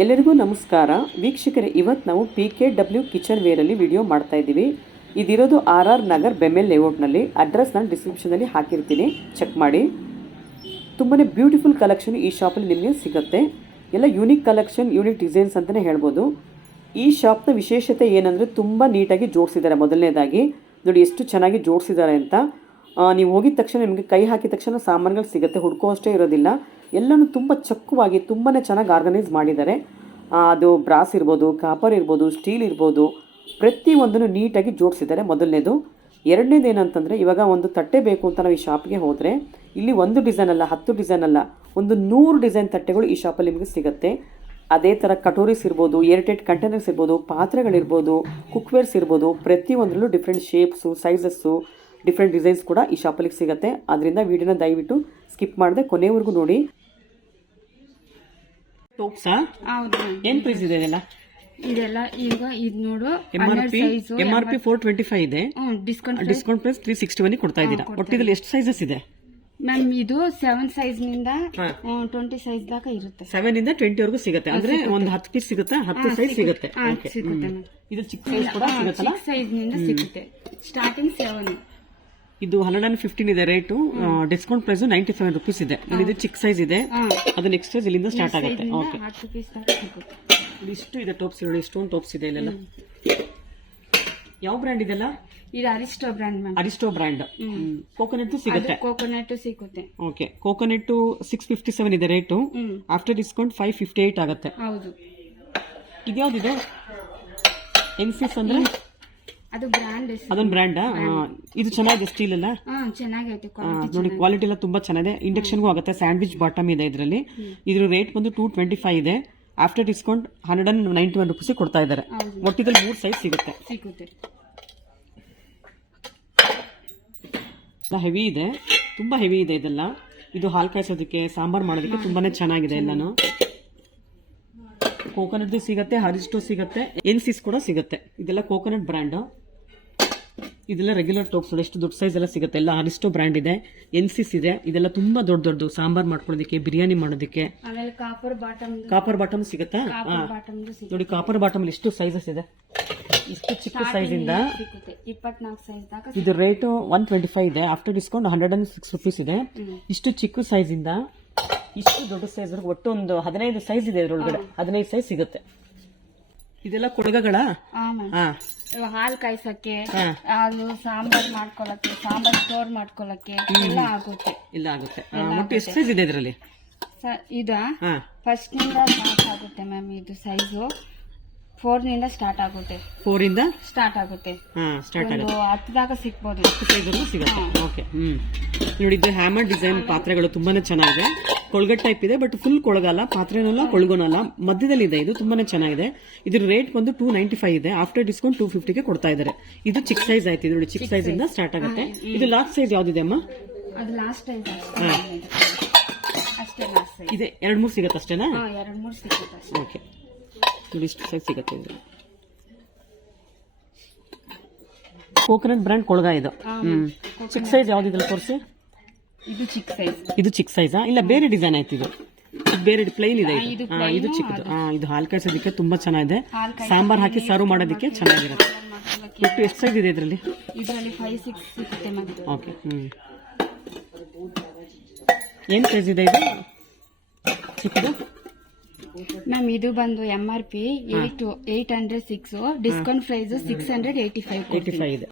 ಎಲ್ಲರಿಗೂ ನಮಸ್ಕಾರ. ವೀಕ್ಷಕರೇ ಇವತ್ತು ನಾವು ಪಿ ಕೆ ಡಬ್ಲ್ಯೂ ಕಿಚನ್ ವೇರಲ್ಲಿ ವಿಡಿಯೋ ಮಾಡ್ತಾ ಇದ್ದೀವಿ. ಇದಿರೋದು ಆರ್ ಆರ್ ನಗರ್ ಬೆಮೆಲ್ ಲೇಔಟ್ನಲ್ಲಿ. ಅಡ್ರೆಸ್ ನಾನು ಡಿಸ್ಕ್ರಿಪ್ಷನಲ್ಲಿ ಹಾಕಿರ್ತೀನಿ. ಚೆಕ್ ಮಾಡಿ. ತುಂಬಾ ಬ್ಯೂಟಿಫುಲ್ ಕಲೆಕ್ಷನ್ ಈ ಶಾಪಲ್ಲಿ ನಿಮಗೆ ಸಿಗುತ್ತೆ. ಎಲ್ಲ ಯೂನಿಕ್ ಕಲೆಕ್ಷನ್ ಯೂನಿಕ್ ಡಿಸೈನ್ಸ್ ಅಂತಲೇ ಹೇಳ್ಬೋದು. ಈ ಶಾಪ್ನ ವಿಶೇಷತೆ ಏನಂದರೆ ತುಂಬ ನೀಟಾಗಿ ಜೋಡಿಸಿದ್ದಾರೆ ಮೊದಲನೇದಾಗಿ. ನೋಡಿ, ಎಷ್ಟು ಚೆನ್ನಾಗಿ ಜೋಡಿಸಿದ್ದಾರೆ ಅಂತ. ನೀವು ಹೋಗಿದ ತಕ್ಷಣ ನಿಮಗೆ ಕೈ ಹಾಕಿದ ತಕ್ಷಣ ಸಾಮಾನುಗಳು ಸಿಗುತ್ತೆ. ಹುಡ್ಕೋ ಅಷ್ಟೇ ಇರೋದಿಲ್ಲ. ಎಲ್ಲನೂ ತುಂಬ ಚಕ್ಕವಾಗಿ ತುಂಬಾ ಚೆನ್ನಾಗಿ ಆರ್ಗನೈಸ್ ಮಾಡಿದ್ದಾರೆ. ಅದು ಬ್ರಾಸ್ ಇರ್ಬೋದು ಕಾಪರ್ ಇರ್ಬೋದು ಸ್ಟೀಲ್ ಇರ್ಬೋದು, ಪ್ರತಿಯೊಂದನ್ನು ನೀಟಾಗಿ ಜೋಡಿಸಿದ್ದಾರೆ. ಮೊದಲನೇದು. ಎರಡನೇದು ಏನಂತಂದರೆ ಇವಾಗ ಒಂದು ತಟ್ಟೆ ಬೇಕು ಅಂತ ನಾವು ಈ ಶಾಪ್ಗೆ ಹೋದರೆ, ಇಲ್ಲಿ ಒಂದು ಡಿಸೈನ್ ಅಲ್ಲ, ಹತ್ತು ಡಿಸೈನ್ ಅಲ್ಲ, ಒಂದು ನೂರು ಡಿಸೈನ್ ತಟ್ಟೆಗಳು ಈ ಶಾಪಲ್ಲಿ ನಿಮಗೆ ಸಿಗುತ್ತೆ. ಅದೇ ಥರ ಕಟೋರೀಸ್ ಇರ್ಬೋದು ಏರ್ಟೆಡ್ ಕಂಟೈನರ್ಸ್ ಇರ್ಬೋದು, ಪಾತ್ರೆಗಳಿರ್ಬೋದು ಕುಕ್ವೇರ್ಸ್ ಇರ್ಬೋದು, ಪ್ರತಿಯೊಂದರಲ್ಲೂ different shapes sizes different designs ಕೂಡ ಈ ಶಾಪಲ್ಲಿ ಸಿಗುತ್ತೆ. ಅದರಿಂದ ವೀಡಿಯೋನ ದಯವಿಟ್ಟು ಸ್ಕಿಪ್ ಮಾಡದೆ ಕೊನೆವರೆಗೂ ನೋಡಿ. ಟೋಪ್ಸಾ ಏನು ಪ್ರೈಸ್ ಇದೆ ಇದೆಲ್ಲ? ಇದೆಲ್ಲ ಈಗ ಇದು ನೋಡು M R P M R P four twenty five ಇದೆ. Discount discount price three sixty one ಕೊಡ್ತಾ ಇದ್ದೀರಾ. ಒಟ್ಟಿಗೆ ಎಷ್ಟು ಸೈಜಸ್ ಇದೆ? ಮ್ಯಾಮ್ ಇದು ಸೆವೆನ್ ಸೈಜ್ನಿಂದ. ಟ್ವೆಂಟಿ ಸೈಜ್ ದಾకా ಇರುತ್ತೆ. ಸೆವೆನ್ ಇಂದ ಟ್ವೆಂಟಿ ವರೆಗೂ ಸಿಗುತ್ತೆ. ಅಂದ್ರೆ ಒಂದು ಹತ್ತು ಪೀಸ್ ಸಿಗುತ್ತೆ? ಹತ್ತು ಸೈಜ್ ಸಿಗುತ್ತೆ. ಸಿಗುತ್ತೆ. ಇದು ಚಿಕ್ಕ ಸೈಜ್ ಕೂಡ ಸಿಗುತ್ತಲ್ಲ? ಚಿಕ್ಕ ಸೈಜ್ನಿಂದ ಸಿಗುತ್ತೆ. ಸ್ಟಾರ್ಟಿಂಗ್ ಸೆವೆನ್ ಇದು ಹಂಡ್ರೆಡ್ ಅಂಡ್ ಫಿಫ್ಟೀನ್ ಇದೆ rate discount price ninety five rupees ಇದೆ. ಇದು ಚಿಕ್ಕ ಸೈಜ್ ಇದೆ. ಅದು ನೆಕ್ಸ್ಟ್ ಸೈಜ್ ಇಲ್ಲಿಂದ ಸ್ಟಾರ್ಟ್ ಆಗುತ್ತೆ. ಓಕೆ ಇಷ್ಟು ಇದೆ ಟೋಪ್ಸ್ ನೋಡಿ ಇಷ್ಟೊಂದು ಟೋಪ್ಸ್ ಇದೆ ಇಲ್ಲೆಲ್ಲ. ಯಾವ ಬ್ರ್ಯಾಂಡ್ ಇದೆಲ್ಲ? ಇದು Aristo brand Aristo brand Coconut ಸಿಗುತ್ತೆ. ಕೋಕೋನಟ್ ಸಿಗುತ್ತೆ. Okay Coconut six fifty seven ಇದೆ rate after discount five fifty eight ಆಗುತ್ತೆ. ಹೌದು. ಇದ್ಯಾವ್ದಿದೆ? ಎನ್ಸಿಸ್ ಅಂದ್ರೆ? ಅದು ಬ್ರ್ಯಾಂಡ್ ಅದೊಂದು ಬ್ರ್ಯಾಂಡಾ ಇದು ಚೆನ್ನಾಗಿದೆ ಸ್ಟೀಲ್ ಎಲ್ಲ? ಚೆನ್ನಾಗೈತೆ ನೋಡಿ ಕ್ವಾಲಿಟಿ ಎಲ್ಲ ತುಂಬಾ ಚೆನ್ನಾಗಿದೆ. ಇಂಡಕ್ಷನ್ಗೂ ಆಗುತ್ತೆ ಸ್ಯಾಂಡ್ವಿಚ್ ಬಾಟಮ್ ಇದೆ ಇದರಲ್ಲಿ. ಇದ್ರ ರೇಟ್ ಬಂದು ಟೂ ಟ್ವೆಂಟಿ ಫೈವ್ ಇದೆ. After discount hundred and ninety one rupees ಕೊಡ್ತಾ ಇದ್ದಾರೆ. ಒಟ್ಟಿದಲ್ಲಿ ಮೂರು ಸೈಜ್ ಸಿಗುತ್ತೆ. ಸಿಗುತ್ತೆ. ಹೆವಿ ಇದೆ. ತುಂಬಾ ಹೆವಿ ಇದೆ ಇದೆಲ್ಲ. ಇದು ಹಾಲು ಕಾಯಿಸೋದಕ್ಕೆ ಸಾಂಬಾರ್ ಮಾಡೋದಕ್ಕೆ ತುಂಬಾನೇ ಚೆನ್ನಾಗಿದೆ ಎಲ್ಲಾನು. ಕೋಕೋನಟ್ ಸಿಗುತ್ತೆ ಹರಿಸ್ಟೋ ಸಿಗತ್ತೆ ಎನ್ಸಿಸ್ ಕೂಡ ಸಿಗುತ್ತೆ. ಇದೆಲ್ಲ ಕೋಕೋನಟ್ ಬ್ರ್ಯಾಂಡ್ ಇದೆಲ್ಲ ರೆಗ್ಯುಲರ್ ಟೋಪ್ಸ್ ಎಷ್ಟು ದೊಡ್ಡ ಸೈಜ್ ಎಲ್ಲ ಸಿಗುತ್ತೆ. ಎಲ್ಲ ಅರಿಸ್ಟೋ ಬ್ರ್ಯಾಂಡ್ ಇದೆ ಎನ್ ಸಿಸ್ ಇದೆ. ಇದೆಲ್ಲ ತುಂಬಾ ದೊಡ್ಡ ದೊಡ್ಡದು. ಸಾಂಬಾರ್ ಮಾಡ್ಕೊಳ್ಳೋದಕ್ಕೆ ಬಿರಿಯಾನಿ ಮಾಡೋದಕ್ಕೆ. ಕಾಪರ್ ಬಾಟಮ್ ಕಾಪರ್ ಬಾಟಮ್ ಸಿಗುತ್ತಾ? ಕಾಪರ್ ಬಾಟಮ್ ಸಿಗುತ್ತೆ. ನೋಡಿ ಕಾಪರ್ ಬಾಟಮ್ ಎಷ್ಟು ಸೈಜಸ್ ಇದೆ? ಇಷ್ಟು ಚಿಕ್ಕ ಸೈಜ್ ಇಂದ ಇದು ರೇಟು ಒನ್ ಟ್ವೆಂಟಿ ಫೈವ್ ಇದೆ. After discount hundred and six rupees ಇದೆ. ಇಷ್ಟು ಚಿಕ್ಕ ಸೈಜ್ ಇಂದ ಇಷ್ಟು ದೊಡ್ಡ ಸೈಜ್ ಒಟ್ಟು ಒಂದು ಹದಿನೈದು ಸೈಜ್ ಇದೆ ಇದ್ರೊಳಗಡೆ. ಹದಿನೈದು ಸೈಜ್ ಸಿಗುತ್ತೆ. ಇದೆಲ್ಲ ಕೊಡಗಗಳ? ಹಾ. ಹಾಲು ಕಾಯ್ಸಕ್ಕೆ ಹಾಲು ಸಾಂಬಾರ್ ಮಾಡ್ಕೊಳಕ್ಕೆ ಸಾಂಬಾರ್ ಸ್ಟೋರ್ ಮಾಡ್ಕೊಳಕ್ಕೆ ಎಲ್ಲ ಆಗುತ್ತೆ. ಇಲ್ಲ ಆಗುತ್ತೆ. ಮೊಟ್ಟೆ ಒಟ್ಟು ಎಷ್ಟು ಸೈಜ್ ಇದೆ ಇದರಲ್ಲಿ? ಸ- ಇದ? ಫಸ್ಟ್ನಿಂದ ಸ್ಟಾರ್ಟ್ ಆಗುತ್ತೆ ಮ್ಯಾಮ್ ಇದು ಸೈಜು ಫೋರ್ನಿಂದ ಸ್ಟಾರ್ಟ್ ಆಗುತ್ತೆ. ಫೋರ್ ಇಂದ ಸ್ಟಾರ್ಟ್ ಆಗುತ್ತೆ. ಹಾ ಸ್ಟಾರ್ಟ್ ಒಂದು ಆಗುತ್ತೆ. ಹತ್ತು ದಾకా ಸಿಗ್ಬೋದು. ಹತ್ತು ಸೈಜ್ ಸಿಗುತ್ತೆ. ಓಕೆ ಹ್ಮ್. ನೋಡಿ ಇದು ಹ್ಯಾಮರ್ ಡಿಸೈನ್ ಪಾತ್ರೆಗಳು ತುಂಬಾನೇ ಚೆನ್ನಾಗಿದೆ. ಕೊಳಗಟ್ ಟೈಪ್ ಇದೆ ಬಟ್ ಫುಲ್ ಕೊಳಗಲ್ಲ ಪಾತ್ರೆನಲ್ಲ ಕೊಳಗೋನಲ್ಲ. ಮಧ್ಯದಲ್ಲಿ ಇದೆ ಇದು ತುಂಬಾನೇ ಚೆನ್ನಾಗಿದೆ. ಇದ್ರ ರೇಟ್ ಬಂದು ಟೂ ನೈಂಟಿ ಫೈವ್ ಇದೆ. ಆಫ್ಟರ್ ಡಿಸ್ಕೌಂಟ್ ಟೂ ಫಿಫ್ಟಿಗೆ ಕೊಡ್ತಾ ಇದ್ದಾರೆ. ಇದು ಚಿಕ್ಕ ಸೈಜ್ ಆಯ್ತು ಇದು ನೋಡಿ ಚಿಕ್ಕ ಸೈಜ್. ಇಂದ ಸ್ಟಾರ್ಟ್ ಆಗುತ್ತೆ. ಇದು ಲಾಸ್ಟ್ ಸೈಜ್ ಯಾವ್ದಿದೆ ಅಮ್ಮ? ಅದು ಲಾಸ್ಟ್ ಟೈಮ್ ಅಷ್ಟೇ. ಲಾಸ್ಟ್ ಇದೆ ಎರಡ್ ಮೂರು ಸಿಗತ್ತೆ ಅಷ್ಟೇನಾ ಎರಡು ಮೂರು ಸಿಗುತ್ತೆ ಅಷ್ಟೇ ಓಕೆ. ಇಷ್ಟು ಸೈಜ್ ಸಿಗುತ್ತೆ ಇದು ಕೋಕೋನಟ್ ಬ್ರ್ಯಾಂಡ್ ಕೊಳಗ ಇದು? ಹ್ಮ್. ಚಿಕ್ಕ ಸೈಜ್ ಯಾವ್ದಿದ್ರೆ ತೋರಿಸಿ? ಇದು ಚಿಕ್ಕ ಸೈಜ್ ಇದು ಚಿಕ್ಕ ಸೈಜಾ ಇಲ್ಲ ಬೇರೆ ಡಿಸೈನ್ ಆಯ್ತು ಇದು. ಬೇರೆ ಪ್ಲೈನ್ ಇದೆ ಇದು. ಹಾ, ಇದು ಚಿಕ್ಕದು. ಹಾ ಇದು ಹಾಲು ಕಾಯಿಸೋದಕ್ಕೆ ತುಂಬಾ ಚೆನ್ನಾಗಿದೆ. ಸಾಂಬಾರ್ ಹಾಕಿ ಸರ್ವ್ ಮಾಡೋದಕ್ಕೆ ಚೆನ್ನಾಗಿರುತ್ತೆ. ಎಷ್ಟು ಎಷ್ಟು ಸೈಜ್ ಇದೆ ಇದರಲ್ಲಿ? ಇದರಲ್ಲಿ ಫೈವ್ ಸಿಕ್ಸ್ ಸಿಗುತ್ತೆ ಮ್ಯಾಮ್ ಓಕೆ ಹ್ಮ್. ಏನ್ ಸೈಜ್ ಇದೆ ಇದು? ಚಿಕ್ಕದು? ಮ್ಯಾಮ್ ಇದು ಬಂದು M R P eight eight hundred six discount price six hundred eighty five eighty five ಇದೆ.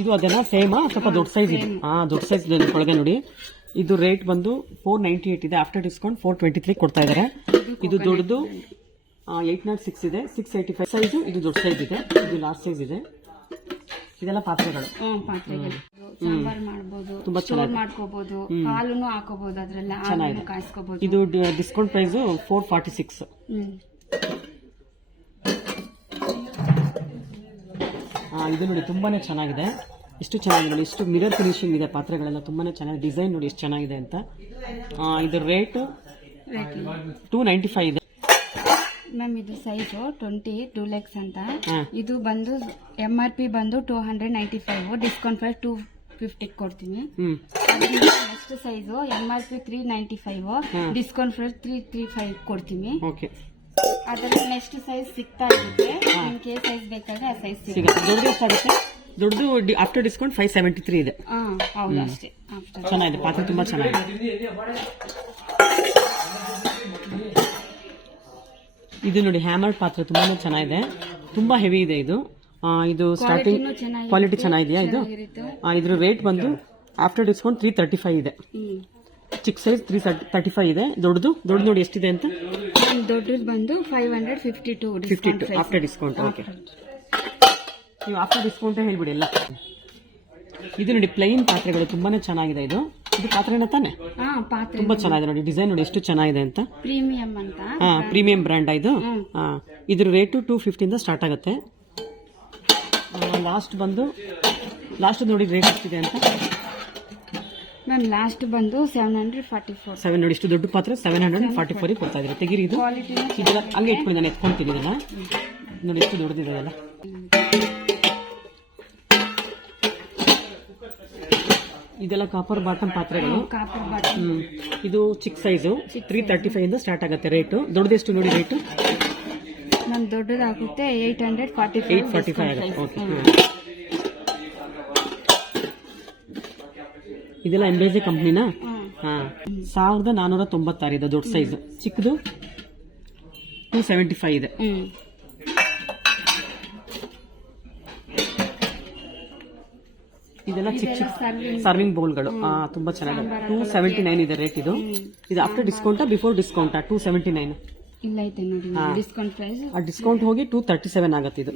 ಇದು ಅದೆಲ್ಲ ಸೇಮಾ ಸ್ವಲ್ಪ ದೊಡ್ಡ ಸೈಜ್ ಇದೆ. ಹಾ ದೊಡ್ಡ ಸೈಜ್ ಇದೆ ಒಳಗೆ ನೋಡಿ. ಇದು ರೇಟ್ ಬಂದು ಫೋರ್ ನೈಂಟಿ ಏಟ್ ಇದೆ. After discount four twenty three ಕೊಡ್ತಾ ಇದ್ದಾರೆ ಇದು ದೊಡ್ಡದು ಏಟ್ ನಾಟ್ ಸಿಕ್ಸ್ ಇದೆ. ಸಿಕ್ಸ್ ಏಯ್ಟಿ ಫೈವ್ ಸೈಜು ಇದು ದೊಡ್ಡ ಸೈಜ್ ಇದೆ. ಇದು ಲಾಸ್ಟ್ ಸೈಜ್ ಇದೆ. ಇದೆಲ್ಲ ಪಾತ್ರೆಗಳು. ಹ್ಮ್ ಪಾತ್ರೆಗಳು. ಸಾಂಬಾರ್ ಮಾಡ್ಬೋದು ತುಂಬಾ ಸ್ಟೋರ್ ಮಾಡ್ಕೋಬಹುದು ಹಾಲುನು ಹಾಕೋಬಹುದು ಅದ್ರಲ್ಲ ಹಾಲನ್ನು ಕಾಯಿಸ್ಕೋಬಹುದು ಇದು discount price four forty six ಹ್ಮ್. ಇದು ನೋಡಿ ತುಂಬಾನೇ ಚೆನ್ನಾಗಿದೆ. ಇಷ್ಟು ಚೆನ್ನಾಗಿದೆ ನೋಡಿ ಎಷ್ಟು ಮಿರರ್ ಫಿನಿಶಿಂಗ್ ಇದೆ ಪಾತ್ರೆಗಳೆಲ್ಲ ತುಂಬಾನೇ ಚೆನ್ನಾಗಿದೆ. ಡಿಸೈನ್ ನೋಡಿ ಎಷ್ಟು ಚೆನ್ನಾಗಿದೆ ಅಂತ. ಇದ್ರ ರೇಟ್ ಟೂ ನೈಂಟಿ ಫೈವ್ ಇದೆ. ಮ್ಯಾಮ್ ಇದು ಸೈಜು ಟ್ವೆಂಟಿ ಟೂ ಲ್ಯಾಕ್ಸ್ ಅಂತ. ಇದು ಬಂದು ಎಂ ಆರ್ ಪಿ ಬಂದು two hundred ninety five discount price two ಫಿಫ್ಟಿಗೆ ಕೊಡ್ತೀನಿ. Next size M R P three ninety five discount price three three five ಕೊಡ್ತೀನಿ. ಅದರಲ್ಲಿ next size ಸಿಗ್ತಾ ಇರುತ್ತೆ. ನಿಮ್ಗೆ ಸೈಜ್ ಬೇಕಾದ್ರೆ ಆ ಸೈಜ್ ಸಿಗುತ್ತೆ. ದೊಡ್ಡದು after discount five seventy three ಇದೆ. ಚೆನ್ನಾಗಿದೆ. ಪಾತ್ರೆ ತುಂಬಾ ಚೆನ್ನಾಗಿದೆ. ಇದು ನೋಡಿ ಹ್ಯಾಮರ್ ಪಾತ್ರೆ ತುಂಬಾನೇ ಚೆನ್ನಾಗಿದೆ. ತುಂಬಾ ಹೆವಿ ಇದೆ ಇದು. ಇದು ಸ್ಟಾರ್ಟಿಂಗ್. ಕ್ವಾಲಿಟಿ ಚೆನ್ನಾಗಿದೆಯಾ ಇದು? ಇದ್ರ ರೇಟ್ ಬಂದು after discount three thirty five ಇದೆ ಚಿಕ್ಕ ಸೈಜ್ ತ್ರೀ ತರ್ಟಿ ಫೈವ್ ಇದೆ. ದೊಡ್ಡದು? ದೊಡ್ಡ ನೋಡಿ ಎಷ್ಟಿದೆ ಅಂತ? ದೊಡ್ಡದು ಬಂದು five hundred fifty two fifty discount two after discount okay ನೀವು ಆಫ್ಟರ್ ಡಿಸ್ಕೌಂಟ್ ಹೇಳ್ಬಿಡಿ ಎಲ್ಲ. ಇದು ನೋಡಿ ಪ್ಲೈನ್ ಪಾತ್ರೆಗಳು ತುಂಬಾನೇ ಚೆನ್ನಾಗಿದೆ ಇದು. ಇದು ಪಾತ್ರೆನ ತಾನೆ? ಹಾ ಪಾತ್ರೆ. ತುಂಬಾ ಚೆನ್ನಾಗಿದೆ ನೋಡಿ ಡಿಸೈನ್ ನೋಡಿ ಎಷ್ಟು ಚೆನ್ನಾಗಿದೆ ಅಂತ. ಪ್ರೀಮಿಯಂ ಅಂತ. ಹಾ ಪ್ರೀಮಿಯಂ ಬ್ರ್ಯಾಂಡ್ ಇದು. ಹಾ ಇದ್ರ ರೇಟು ಟೂ ಫಿಫ್ಟಿಯಿಂದ ಸ್ಟಾರ್ಟ್ ಆಗುತ್ತೆ. ಲಾಸ್ಟ್ ಬಂದು ಲಾಸ್ಟ್ ನೋಡಿ ರೇಟ್ ಎಷ್ಟಿದೆ ಅಂತ? ಮ್ಯಾಮ್ ಲಾಸ್ಟ್ ಬಂದು seven hundred forty four seven ನೋಡಿ ಇಷ್ಟು ದೊಡ್ಡ ಪಾತ್ರೆ ಸೆವೆನ್ ಹಂಡ್ರೆಡ್ ಫಾರ್ಟಿ ಫೋರಿಗೆ ಕೊಡ್ತಾ ಇದ್ದಾರೆ ತೆಗೀರಿ ಇದು. ಇದೆಲ್ಲ ಹಂಗೆ ಇಟ್ಕೊಳ್ಳಿ ನಾನು ಎತ್ಕೊಂತೀನಿ ಇದನ್ನ. ನೋಡಿ ಎಷ್ಟು ದೊಡ್ಡದಿದೆ ಇದೆಲ್ಲ ಕಾಪರ್ ಬಾಟಮ್ ಪಾತ್ರೆಗಳು. ಕಾಪರ್ ಬಾಟಲ್ ಹ್ಮ್. ಇದು ಚಿಕ್ಕ ಸೈಜು ತ್ರೀ ತರ್ಟಿ ಫೈವ್ ಇಂದ ಸ್ಟಾರ್ಟ್ ಆಗುತ್ತೆ ರೇಟು ದೊಡ್ಡದೆಷ್ಟು ನೋಡಿ ರೇಟು ನಮ್ಮ ದೊಡ್ಡದಾಗುತ್ತೆ eight hundred forty eight forty five ಆಗುತ್ತೆ. ಓಕೆ ಇದೆಲ್ಲ ಎಂಬೇಜೆ ಕಂಪ್ನಿನಾ ಹಾ. ಸಾವಿರದ ನಾನೂರ ತೊಂಬತ್ತಾರು ಇದೆ ದೊಡ್ಡ ಸೈಜ್ ಚಿಕ್ಕದು ಟೂ ಸೆವೆಂಟಿ ಫೈವ್ ಇದೆ. ಹ್ಮ್. ಇದೆಲ್ಲ ಚಿಕ್ಕ ಚಿಕ್ಕ ಸರ್ವಿಂಗ್ ಬೌಲ್ಗಳು. ತುಂಬಾ ಚೆನ್ನಾಗಿದೆ. ಟೂ ಸೆವೆಂಟಿ ನೈನ್ ಇದೆ ರೇಟ್ ಇದು. ಇದು ಆಫ್ಟರ್ ಡಿಸ್ಕೌಂಟಾ ಬಿಫೋರ್ ಡಿಸ್ಕೌಂಟಾ ಟೂ ಸೆವೆಂಟಿ ನೈನ್ ಇಲ್ಲ ಐತೆ ನೋಡಿ. ಡಿಸ್ಕೌಂಟ್ ಪ್ರೈಸ್ ಆ ಡಿಸ್ಕೌಂಟ್ ಹೋಗಿ ಟೂ ತರ್ಟಿ ಸೆವೆನ್ ಆಗುತ್ತೆ ಇದು.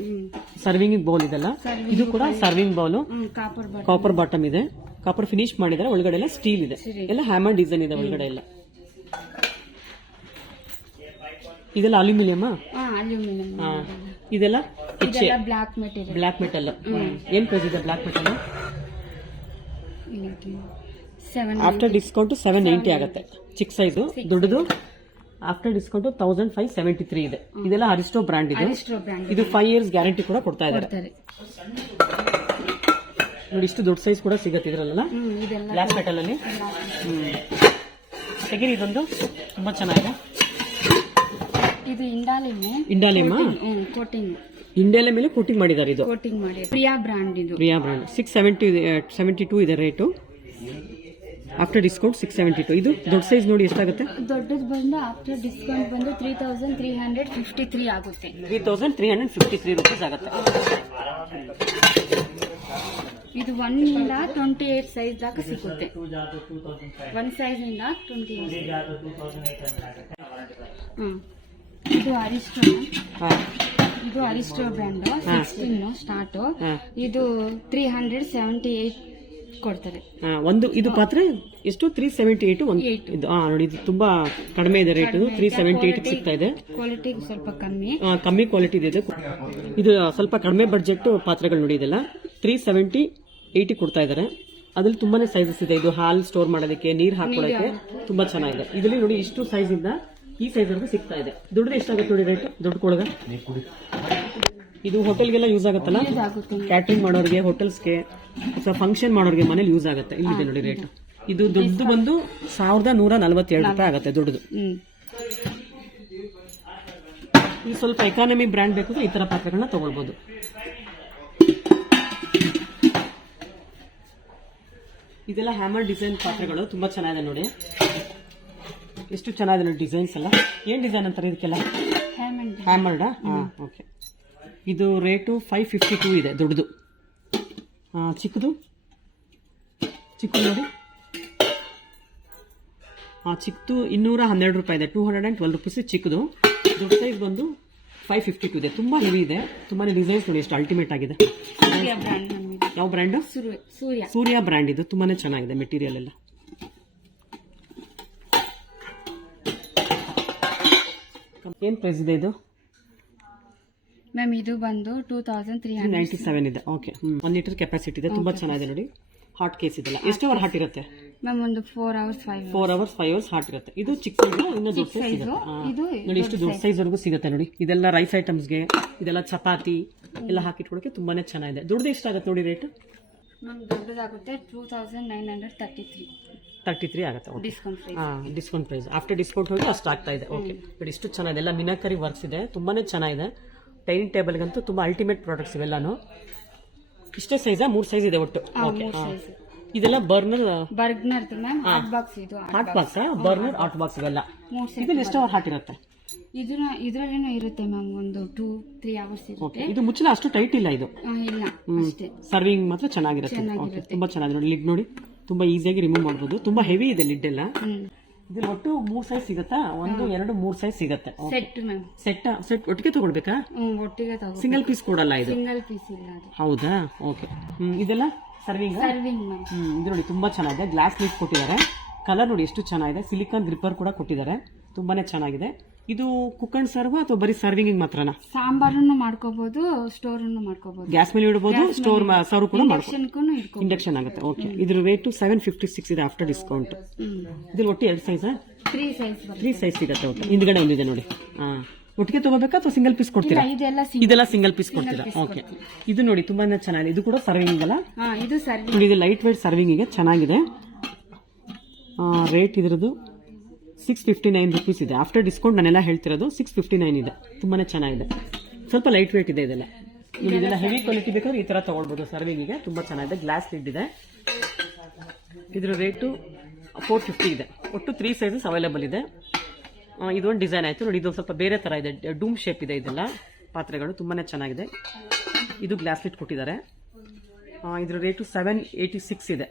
ಸರ್ವಿಂಗ್ ಬೌಲ್ ಇದೆಲ್ಲ. ಇದು ಕೂಡ ಸರ್ವಿಂಗ್ ಬೌಲ್ ಕಾಪರ್ ಬಾಟಮ್ ಇದೆ. ಕಾಪರ್ ಫಿನಿಶ್ ಮಾಡಿದ್ರೆ ಒಳಗಡೆ ಎಲ್ಲ ಸ್ಟೀಲ್ ಇದೆ. ಎಲ್ಲ ಹ್ಯಾಮರ್ ಡಿಸೈನ್ ಇದೆ ಒಳಗಡೆ ಎಲ್ಲ. ಇದೆಲ್ಲ ಅಲ್ಯೂಮಿನಿಯಮ್ ಇದೆಲ್ಲ ಇದೆಲ್ಲ ಬ್ಲಾಕ್ ಮೆಟೀರಿಯಲ್ ಬ್ಲಾಕ್ ಮೆಟಲ್ ಏನ್ ಪ್ರೈಸ್ ಇದೆ black metal seven after discount seven ninety ಆಗುತ್ತೆ. ಚಿಕ್ಕ ಸೈಜ್ ದೊಡ್ಡದು? After discount thousand five seventy three ಇದೆ ಇದೆಲ್ಲ ಅರಿಸ್ಟೋ ಬ್ರಾಂಡ್ ಇದೆ. ಬ್ರ್ಯಾಂಡ್ ಇದು ಫೈವ್ ಇಯರ್ಸ್ ಗ್ಯಾರಂಟಿ ಕೂಡ ಕೊಡ್ತಾ ಇದ್ದಾರೆ. ನೋಡಿ ಇಷ್ಟು ದೊಡ್ಡ ಸೈಜ್ ಕೂಡ ಸಿಗುತ್ತೆ ಇದ್ರಲ್ಲ ಬ್ಲಾಕ್ ಮೆಟಲ್ ಅಲ್ಲಿ. ತೆಗೀರಿ ಇದೊಂದು. ತುಂಬಾ ಚೆನ್ನಾಗಿದೆ. ಇದು ಇಂಡಾಲಿಮೆ ಕೋಟಿಂಗ್ ಇಂಡಿಯಾಲ ಮೇಲೆ ಕೋಟಿಂಗ್ ಮಾಡಿದ್ದಾರೆ ಇದು. ಕೋಟಿಂಗ್ ಮಾಡಿ ಪ್ರಿಯಾ ಬ್ರಾಂಡ್ ಇದು. Priya brand six seventy seventy two ಇದೆ rate after discount six seventy two ಇದು ದೊಡ್ಡ ಸೈಜ್ ನೋಡಿ ಎಷ್ಟಾಗುತ್ತೆ? ದೊಡ್ಡದು ಬಂದು ಆಫ್ಟರ್ ಡಿಸ್ಕೌಂಟ್ ಬಂದು three thousand three hundred fifty three ಆಗುತ್ತೆ. Three thousand three hundred fifty three rupees ಆಗುತ್ತೆ. ಇದು ಒನ್ ಇಂದ ಟ್ವೆಂಟಿ ಏಟ್ ಸೈಜ್ ದಾಕ ಸಿಗುತ್ತೆ. ಒನ್ ಸೈಜ್ ಇಂದ ಟ್ವೆಂಟಿ ಏಟ್ ಇದು ಅರಿಸ್ಟೋ ಹಾ. ಇದು ಅರಿಸ್ಟೋ ಬ್ರ್ಯಾಂಡ್ ಸಿಕ್ಸ್ಟೀನ್ ಸ್ಟಾರ್ಟ್ ಇದು ತ್ರೀ ಹಂಡ್ರೆಡ್ ಸೆವೆಂಟಿ ಏಟ್ ಕೊಡ್ತಾರೆ. ಹಾ, ಒಂದು ಇದು ಪಾತ್ರೆ ಎಷ್ಟು? ತ್ರೀ ಸೆವೆಂಟಿ ಏಟ್ ಒಂದು ಇದು ಹಾ ನೋಡಿ ಇದು ತುಂಬಾ ಕಡಿಮೆ ಇದೆ ರೇಟ್ ತ್ರೀ ಸೆವೆಂಟಿ ಏಟ್ ಸಿಗ್ತಾ ಇದೆ. ಕ್ವಾಲಿಟಿ ಸ್ವಲ್ಪ ಕಮ್ಮಿ. ಆ, ಕಮ್ಮಿ ಕ್ವಾಲಿಟಿ ಇದೆ. ಇದು. ಇದು ಸ್ವಲ್ಪ ಕಡಿಮೆ ಬಡ್ಜೆಟ್ ಪಾತ್ರೆಗಳು ನೋಡಿ ಇದೆಲ್ಲ. ತ್ರೀ ಸೆವೆಂಟಿ ಏಯ್ಟಿ ಕೊಡ್ತಾ ಇದ್ದಾರೆ ಅದ್ರಲ್ಲಿ ತುಂಬಾನೇ ಸೈಜಸ್ ಇದೆ. ಇದು ಹಾಲ್ ಸ್ಟೋರ್ ಮಾಡೋದಕ್ಕೆ ನೀರ್ ಹಾಕೊಳ್ಳೋಕೆ ತುಂಬಾ ಚೆನ್ನಾಗಿದೆ. ಇದರಲ್ಲಿ ನೋಡಿ ಇಷ್ಟು ಸೈಜ್ ಇಂದ ಈ ಸೈಜ್ ಅಂತ ಸಿಗ್ತಾ ಇದೆ. ದುಡ್ಡು ಎಷ್ಟಾಗುತ್ತೆ ನೋಡಿ ರೇಟ್ ದುಡ್ಡು ಕೊಳಗ ಇದು ಹೋಟೆಲ್ಗೆಲ್ಲ ಯೂಸ್ ಆಗುತ್ತಲ್ಲ? ಕ್ಯಾಟ್ರಿಂಗ್ ಮಾಡೋರಿಗೆ ಹೋಟೆಲ್ಸ್ಗೆ ಅಥವಾ ಫಂಕ್ಷನ್ ಮಾಡೋರಿಗೆ ಮನೇಲಿ ಯೂಸ್ ಆಗುತ್ತೆ. ಇಲ್ಲಿದೆ ನೋಡಿ ರೇಟ್ ಇದು ದುಡ್ಡು ಬಂದು ಸಾವಿರದ ನೂರ ನಲವತ್ತೆರಡು ರೂಪಾಯಿ ಆಗುತ್ತೆ ದುಡ್ಡು ಈ ಸ್ವಲ್ಪ ಎಕಾನಮಿ ಬ್ರ್ಯಾಂಡ್ ಬೇಕು ಈ ತರ ಪಾತ್ರೆಗಳನ್ನ ತಗೊಳ್ಬಹುದು ಇದೆಲ್ಲ ಹ್ಯಾಮರ್ ಡಿಸೈನ್ ಪಾತ್ರೆಗಳು. ತುಂಬಾ ಚೆನ್ನಾಗಿದೆ ನೋಡಿ. ಎಷ್ಟು ಚೆನ್ನಾಗಿದೆ ನೋಡಿ ಡಿಸೈನ್ಸ್ ಎಲ್ಲ ಏನ್ ಡಿಸೈನ್ ಅಂತಾರೆ ಇದಕ್ಕೆಲ್ಲ? ಹ್ಯಾಮರ್ಡ ಹಾಂ ಓಕೆ ಇದು ರೇಟು ಫೈವ್ ಫಿಫ್ಟಿ ಟೂ ಇದೆ ದೊಡ್ಡದು. ಚಿಕ್ಕದು? ಚಿಕ್ಕದು ನೋಡಿ. ಹಾಂ ಚಿಕ್ಕದು ಇನ್ನೂರ ಹನ್ನೆರಡು ರೂಪಾಯಿ ಇದೆ two hundred and twelve rupees ಚಿಕ್ಕದು. ದೊಡ್ಡ ಸೈಜ್ ಬಂದು ಫೈವ್ ಫಿಫ್ಟಿ ಟೂ ಇದೆ. ತುಂಬ ಹೆವಿ ಇದೆ. ತುಂಬಾ ಡಿಸೈನ್ಸ್ ನೋಡಿ ಎಷ್ಟು ಅಲ್ಟಿಮೇಟ್ ಆಗಿದೆ. ಸೂರ್ಯ ಬ್ರ್ಯಾಂಡ್ ನಮಗೆ ಯಾವ ಬ್ರ್ಯಾಂಡು ಸೂರ್ಯ. ಸೂರ್ಯ. ಸೂರ್ಯ ಬ್ರ್ಯಾಂಡ್ ಇದು. ತುಂಬಾ ಚೆನ್ನಾಗಿದೆ ಮೆಟೀರಿಯಲ್ ಎಲ್ಲ. ಏನು ಪ್ರೈಸ್ ಇದೆ ಇದು? ಮ್ಯಾಮ್ ಇದು ಬಂದು two thousand three hundred ninety seven ಇದೆ. ಓಕೆ ಒನ್ ಲೀಟರ್ ಕೆಪಾಸಿಟಿ ಇದೆ. ತುಂಬ ಚೆನ್ನಾಗಿದೆ ನೋಡಿ. ಹಾಟ್ ಕೇಸ್ ಇದೆಲ್ಲ. ಎಷ್ಟು ಅವರ್ ಹಾಟ್ ಇರುತ್ತೆ? ಮ್ಯಾಮ್ ಒಂದು four hours five four hours five hours hot ಇರುತ್ತೆ. ಇದು ಚಿಕ್ಕ ಇನ್ನೂ ದೊಡ್ಡ ಸೈಜ್ ಸಿಗುತ್ತೆ ಇದು ನೋಡಿ ಇಷ್ಟು ದೊಡ್ಡ ಸೈಜ್ ವರೆಗೂ ಸಿಗುತ್ತೆ ನೋಡಿ. ಇದೆಲ್ಲ ರೈಸ್ ಐಟಮ್ಸ್ಗೆ ಇದೆಲ್ಲ ಚಪಾತಿ ಎಲ್ಲ ಹಾಕಿಟ್ಕೊಳಕ್ಕೆ ತುಂಬಾನೇ ಚೆನ್ನಾಗಿದೆ. ದುಡ್ಡು ಎಷ್ಟಾಗುತ್ತೆ ನೋಡಿ rate ma'am ದೊಡ್ಡದಾಗುತ್ತೆ two thousand nine hundred thirty three thirty three ಆಗುತ್ತೆ ಓಕೆ ಡಿಸ್ಕೌಂಟ್ ಪ್ರೈಸ್ ಹಾಂ ಡಿಸ್ಕೌಂಟ್ ಪ್ರೈಸ್ ಆಫ್ಟರ್ ಡಿಸ್ಕೌಂಟ್ ಹೋಗಿ ಅಷ್ಟು ಆಗ್ತಾ ಇದೆ ಓಕೆ ಬಟ್ ಇಷ್ಟು ಚೆನ್ನಾಗಿದೆ ಎಲ್ಲ ಮಿನಾಕರಿ ವರ್ಕ್ಸ್ ಇದೆ ತುಂಬಾನೇ ಚೆನ್ನಾಗಿದೆ. ಡೈನಿಂಗ್ ಟೇಬಲ್ಗಂತೂ ತುಂಬ ಅಲ್ಟಿಮೇಟ್ ಪ್ರಾಡಕ್ಟ್ಸ್ ಇವೆಲ್ಲಾನು. ಇಷ್ಟೇ ಸೈಜಾ ಮೂರು ಸೈಜ್ ಇದೆ ಒಟ್ಟು ಓಕೆ ಇದೆಲ್ಲ burner burner ma'am hot box ಇದು hot box burner hot box ಇವೆಲ್ಲ. ಇದನ್ನ ಎಷ್ಟು ಅವರ್ ಹಾಟ್ ಇರುತ್ತೆ? ಇದನ್ನ ಇದರಲ್ಲೇನೋ ಇರುತ್ತೆ ಮ್ಯಾಮ್ ಒಂದು ಟೂ ತ್ರೀ ಅವರ್ಸ್ ಇರುತ್ತೆ. ಇದು ಮುಚ್ಚಲ ಅಷ್ಟು ಟೈಟ್ ಇಲ್ಲ ಇದು. ಇಲ್ಲ ಅಷ್ಟೇ. ಸರ್ವಿಂಗ್ ಮಾತ್ರ ಚೆನ್ನಾಗಿರುತ್ತೆ. ಓಕೆ ತುಂಬಾ ಚೆನ್ನಾಗಿದೆ ನೋಡಿ ಲಿಡ್ ನೋಡಿ. ತುಂಬಾ ಈಸಿಯಾಗಿ ರಿಮೂವ್ ಮಾಡ್ಬೋದು. ತುಂಬಾ ಹೆವಿ ಇದೆ ಲಿಡ್ ಎಲ್ಲ. ಹ್ಮ್. ಇದ್ರಲ್ಲಿ ಒಟ್ಟು ಮೂರ್ ಸೈಜ್ ಸಿಗತ್ತಾ? ಒಂದು ಎರಡು ಮೂರ್ ಸೈಜ್ ಸಿಗತ್ತೆ. ಸೆಟ್ ಮ್ಯಾಮ್ ಸೆಟ್ ಸೆಟ್ ಒಟ್ಟಿಗೆ ತಗೊಳ್ಬೇಕಾ? ಒಟ್ಟಿಗೆ ತಗೋ ಸಿಂಗಲ್ ಪೀಸ್ ಕೊಡಲ್ಲ ಇದು? ಸಿಂಗಲ್ ಪೀಸ್ ಇಲ್ಲ ಅದು. ಹೌದಾ? ಓಕೆ ಇದೆಲ್ಲ ಸರ್ವಿಂಗ್ ಸರ್ವಿಂಗ್ ಮ್ಯಾಮ್ ಹ್ಮ್ ಇದು ನೋಡಿ ತುಂಬಾ ಚೆನ್ನಾಗಿದೆ. ಗ್ಲಾಸ್ ಲೀಫ್ ಕೊಟ್ಟಿದ್ದಾರೆ. ಕಲರ್ ನೋಡಿ ಎಷ್ಟು ಚೆನ್ನಾಗಿದೆ. ಸಿಲಿಕಾನ್ ಗ್ರಿಪ್ಪರ್ ಕೂಡ ಕೊಟ್ಟಿದ್ದಾರೆ. ತುಂಬಾನೇ ಚೆನ್ನಾಗಿದೆ. ಇದು ಕುಕ್ ಅಂಡ್ ಸರ್ವ್ ಅಥವಾ ಬರೀ ಸರ್ವಿಂಗ್ ಮಾತ್ರನಾ? ಸಾಂಬಾರನ್ನು ಮಾಡ್ಕೋಬಹುದು ಸ್ಟೋರನ್ನು ಮಾಡ್ಕೋಬಹುದು ಗ್ಯಾಸ್ ಮೇಲೆ ಇಡಬಹುದು ಸ್ಟೋರ್ ಸರ್ವ್ ಕೂಡ ಮಾಡ್ಬೋದು. ಇಟ್ಕೋ ಇಂಡಕ್ಷನ್ ಆಗುತ್ತೆ ಓಕೆ ಇದ್ರ ರೇಟ್ ಸೆವೆನ್ ಫಿಫ್ಟಿ ಸಿಕ್ಸ್ ಇದೆ ಆಫ್ಟರ್ ಡಿಸ್ಕೌಂಟ್ ಇದ್ರ ಇದ್ರಲ್ಲಿ ಒಟ್ಟು ಎರಡು size three size three size ಸಿಗುತ್ತೆ ಓಕೆ ಹಿಂದ್ಗಡೆ ಒಂದಿದೆ ನೋಡಿ. ಹಾ ಒಟ್ಟಿಗೆ ತಗೋಬೇಕಾ ಅಥವಾ ಸಿಂಗಲ್ ಪೀಸ್ ಕೊಡ್ತೀರಾ? ಇದೆಲ್ಲ ಸಿಂಗಲ್ ಪೀಸ್ ಕೊಡ್ತೀರಾ? ಓಕೆ ಇದು ನೋಡಿ ತುಂಬಾ ಚೆನ್ನಾಗಿದೆ. ಇದು ಕೂಡ ಸರ್ವಿಂಗ್ ಅಲ್ಲ ಇದು ಲೈಟ್ ವೈಟ್ ಸರ್ವಿಂಗಿಗೆ ಚೆನ್ನಾಗಿದೆ. ರೇಟ್ ಇದ್ರದ್ದು ಸಿಕ್ಸ್ ಫಿಫ್ಟಿ ನೈನ್ ರುಪೀಸ್ ಇದೆ. ಆಫ್ಟರ್ ಡಿಸ್ಕೌಂಟ್ ನಾನೆಲ್ಲ ಹೇಳ್ತಿರೋದು ಸಿಕ್ಸ್ ಫಿಫ್ಟಿ ನೈನ್ ಇದೆ. ತುಂಬಾನೇ ಚೆನ್ನಾಗಿದೆ. ಸ್ವಲ್ಪ ಲೈಟ್ ವೇಟ್ ಇದೆ ಇದೆಲ್ಲ. ಇದೆಲ್ಲ ಹೆವಿ ಕ್ವಾಲಿಟಿ ಬೇಕಾದ್ರೆ ಈ ತರ ತಗೊಳ್ಬೋದು ಸರ್ವಿಂಗಿಗೆ ತುಂಬಾ ಚೆನ್ನಾಗಿದೆ. ಗ್ಲಾಸ್ ಲಿಡ್ ಇದೆ. ಇದ್ರ ರೇಟು ಫೋರ್ ಫಿಫ್ಟಿ ಇದೆ. ಒಟ್ಟು ತ್ರೀ ಸೈಜಸ್ ಅವೈಲೇಬಲ್ ಇದೆ. ಇದೊಂದು ಡಿಸೈನ್ ಆಯಿತು. ನೋಡಿ, ಇದು ಸ್ವಲ್ಪ ಬೇರೆ ಥರ ಇದೆ. ಡೂಮ್ ಶೇಪ್ ಇದೆ ಇದೆಲ್ಲ. ಪಾತ್ರೆಗಳು ತುಂಬಾನೇ ಚೆನ್ನಾಗಿದೆ. ಇದು ಗ್ಲಾಸ್ ಲಿಟ್ ಕೊಟ್ಟಿದ್ದಾರೆ. ಇದ್ರ ರೇಟು ಸೆವೆನ್ ಏಯ್ಟಿ ಸಿಕ್ಸ್ ಇದೆ.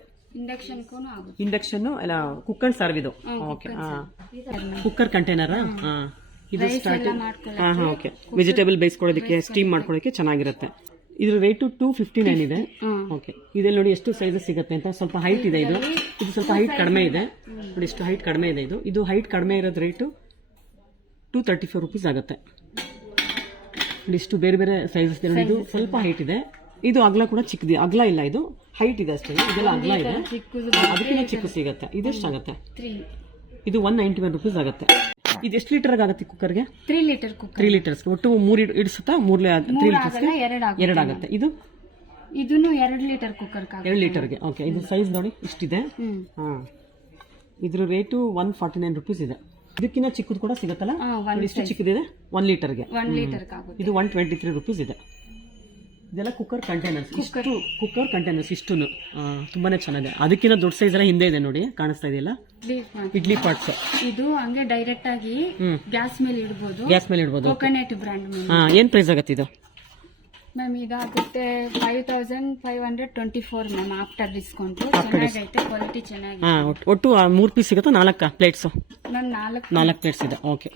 ಇಂಡಕ್ಷನ್ ಅಲ್ಲ ಕುಕ್ಕರ್ ಸರ್ವ್ ಇದು ಓಕೆ ಕುಕ್ಕರ್ ಕಂಟೈನರ್ ಇದು ಸ್ಟಾರ್ಟ್ ಹಾ ಹಾ ಓಕೆ ವೆಜಿಟೇಬಲ್ ಬೇಯಿಸ್ಕೊಳ್ಳೋದಕ್ಕೆ ಸ್ಟೀಮ್ ಮಾಡ್ಕೊಳ್ಳೋಕ್ಕೆ ಚೆನ್ನಾಗಿರುತ್ತೆ. ಇದ್ರ ರೇಟು ಟೂ ಫಿಫ್ಟಿ ನೈನ್ ಇದೆ. ಓಕೆ ಇದೆ ನೋಡಿ ಎಷ್ಟು ಸೈಜಸ್ ಸಿಗುತ್ತೆ ಅಂತ. ಸ್ವಲ್ಪ ಹೈಟ್ ಇದೆ ಇದು. ಇದು ಸ್ವಲ್ಪ ಹೈಟ್ ಕಡಿಮೆ ಇದೆ. ನೋಡಿ ಎಷ್ಟು ಹೈಟ್ ಕಡಿಮೆ ಇದೆ ಇದು. ಇದು ಹೈಟ್ ಕಡಿಮೆ ಇರೋದು rate two thirty four rupees ಆಗುತ್ತೆ. ಇಷ್ಟು ಬೇರೆ ಬೇರೆ ಸೈಜಸ್ ಇದೆ. ನೋಡಿ ಇದು ಸ್ವಲ್ಪ ಹೈಟ್ ಇದೆ. ಇದು ಅಗಲ ಕೂಡ ಚಿಕ್ಕದಿ ಅಗಲ ಇಲ್ಲ ಇದು. ಹೈಟ್ ಇದೆ ಅಷ್ಟೇ ಇದೆಲ್ಲ ಅಗಲ ಇದೆ. ಅದಕ್ಕಿಂತ ಚಿಕ್ಕ ಸಿಗುತ್ತೆ ಇದೆಷ್ಟಾಗುತ್ತೆ ಇದು ಒನ್ ನೈಂಟಿ ಒನ್ ರುಪೀಸ್ ಆಗುತ್ತೆ. ಇದು ಎಷ್ಟು ಲೀಟರ್ ಆಗುತ್ತೆ ಕುಕ್ಕರ್ಗೆ three litre cooker three litres ಒಟ್ಟು ಮೂರು ಇಡ್- ಇಡಿಸುತ್ತಾ ಮೂರ್ ತ್ರೀ ಲೀಟರ್ಸ್ಗೆ ಎರಡು ಆಗುತ್ತೆ. ಇದು? ಇದನ್ನು ಎರಡು ಲೀಟರ್ ಕುಕ್ಕರ್ ಎರಡು ಲೀಟರ್ಗೆ ಓಕೆ ಇದು ಸೈಜ್ ನೋಡಿ ಇಷ್ಟಿದೆ. ಹಾಂ. ಇದ್ರ rate one forty nine rupees ಇದೆ. ಇದಕ್ಕಿಂತ ಚಿಕ್ಕದು ಕೂಡ ಸಿಗುತ್ತಲ್ಲ? ಇಷ್ಟು ಚಿಕ್ಕದಿದೆ? ಒನ್ ಲೀಟರ್ಗೆ ಒನ್ ಲೀಟರ್ ಇದು ಒನ್ ಟ್ವೆಂಟಿ ತ್ರೀ ರುಪೀಸ್ ಇದೆ. ಇದೆಲ್ಲ ಕುಕ್ಕರ್ ಕಂಟೈನರ್ಸ್ ಇಷ್ಟು ಕುಕ್ಕರ್ ಕಂಟೈನರ್ಸ್ ಇಷ್ಟು ತುಂಬಾನೇ ಚೆನ್ನಾಗಿದೆ. ಅದಕ್ಕಿಂತ ದೊಡ್ಡ ಸೈಜ್ ಎಲ್ಲ ಹಿಂದೆ ಇದೆ ನೋಡಿ ಕಾಣಿಸ್ತಾ ಇದೆಯಲ್ಲ? ಇಡ್ಲಿ ಪಾಟ್ಸ್ ಇದು ಹಂಗೆ ಡೈರೆಕ್ಟ್ ಆಗಿ ಗ್ಯಾಸ್ ಮೇಲೆ ಇಡಬಹುದು ಗ್ಯಾಸ್ ಮೇಲೆ ಇಡಬಹುದು ಕೋಕೋನಟ್ ಬ್ರಾಂಡ್ ಹಾ ಏನ್ ಪ್ರೈಸ್ ಆಗುತ್ತೆ ಇದು? ಮ್ಯಾಮ್ ಇದಾಗುತ್ತೆ five thousand five hundred twenty four ma'am after discount ಚೆನ್ನಾಗೈತೆ ಕ್ವಾಲಿಟಿ ಚೆನ್ನಾಗಿ ಹಾ ಒಟ್ಟು- ಮೂರು ಪೀಸ್ ಸಿಗುತ್ತಾ ನಾಲ್ಕ ಪ್ಲೇಟ್ಸ್ ಮ್ಯಾಮ್ ನಾಲ್ಕು. ನಾಲ್ಕು ಪ್ಲೇಟ್ಸ್ ಇದೆ ಓಕೆ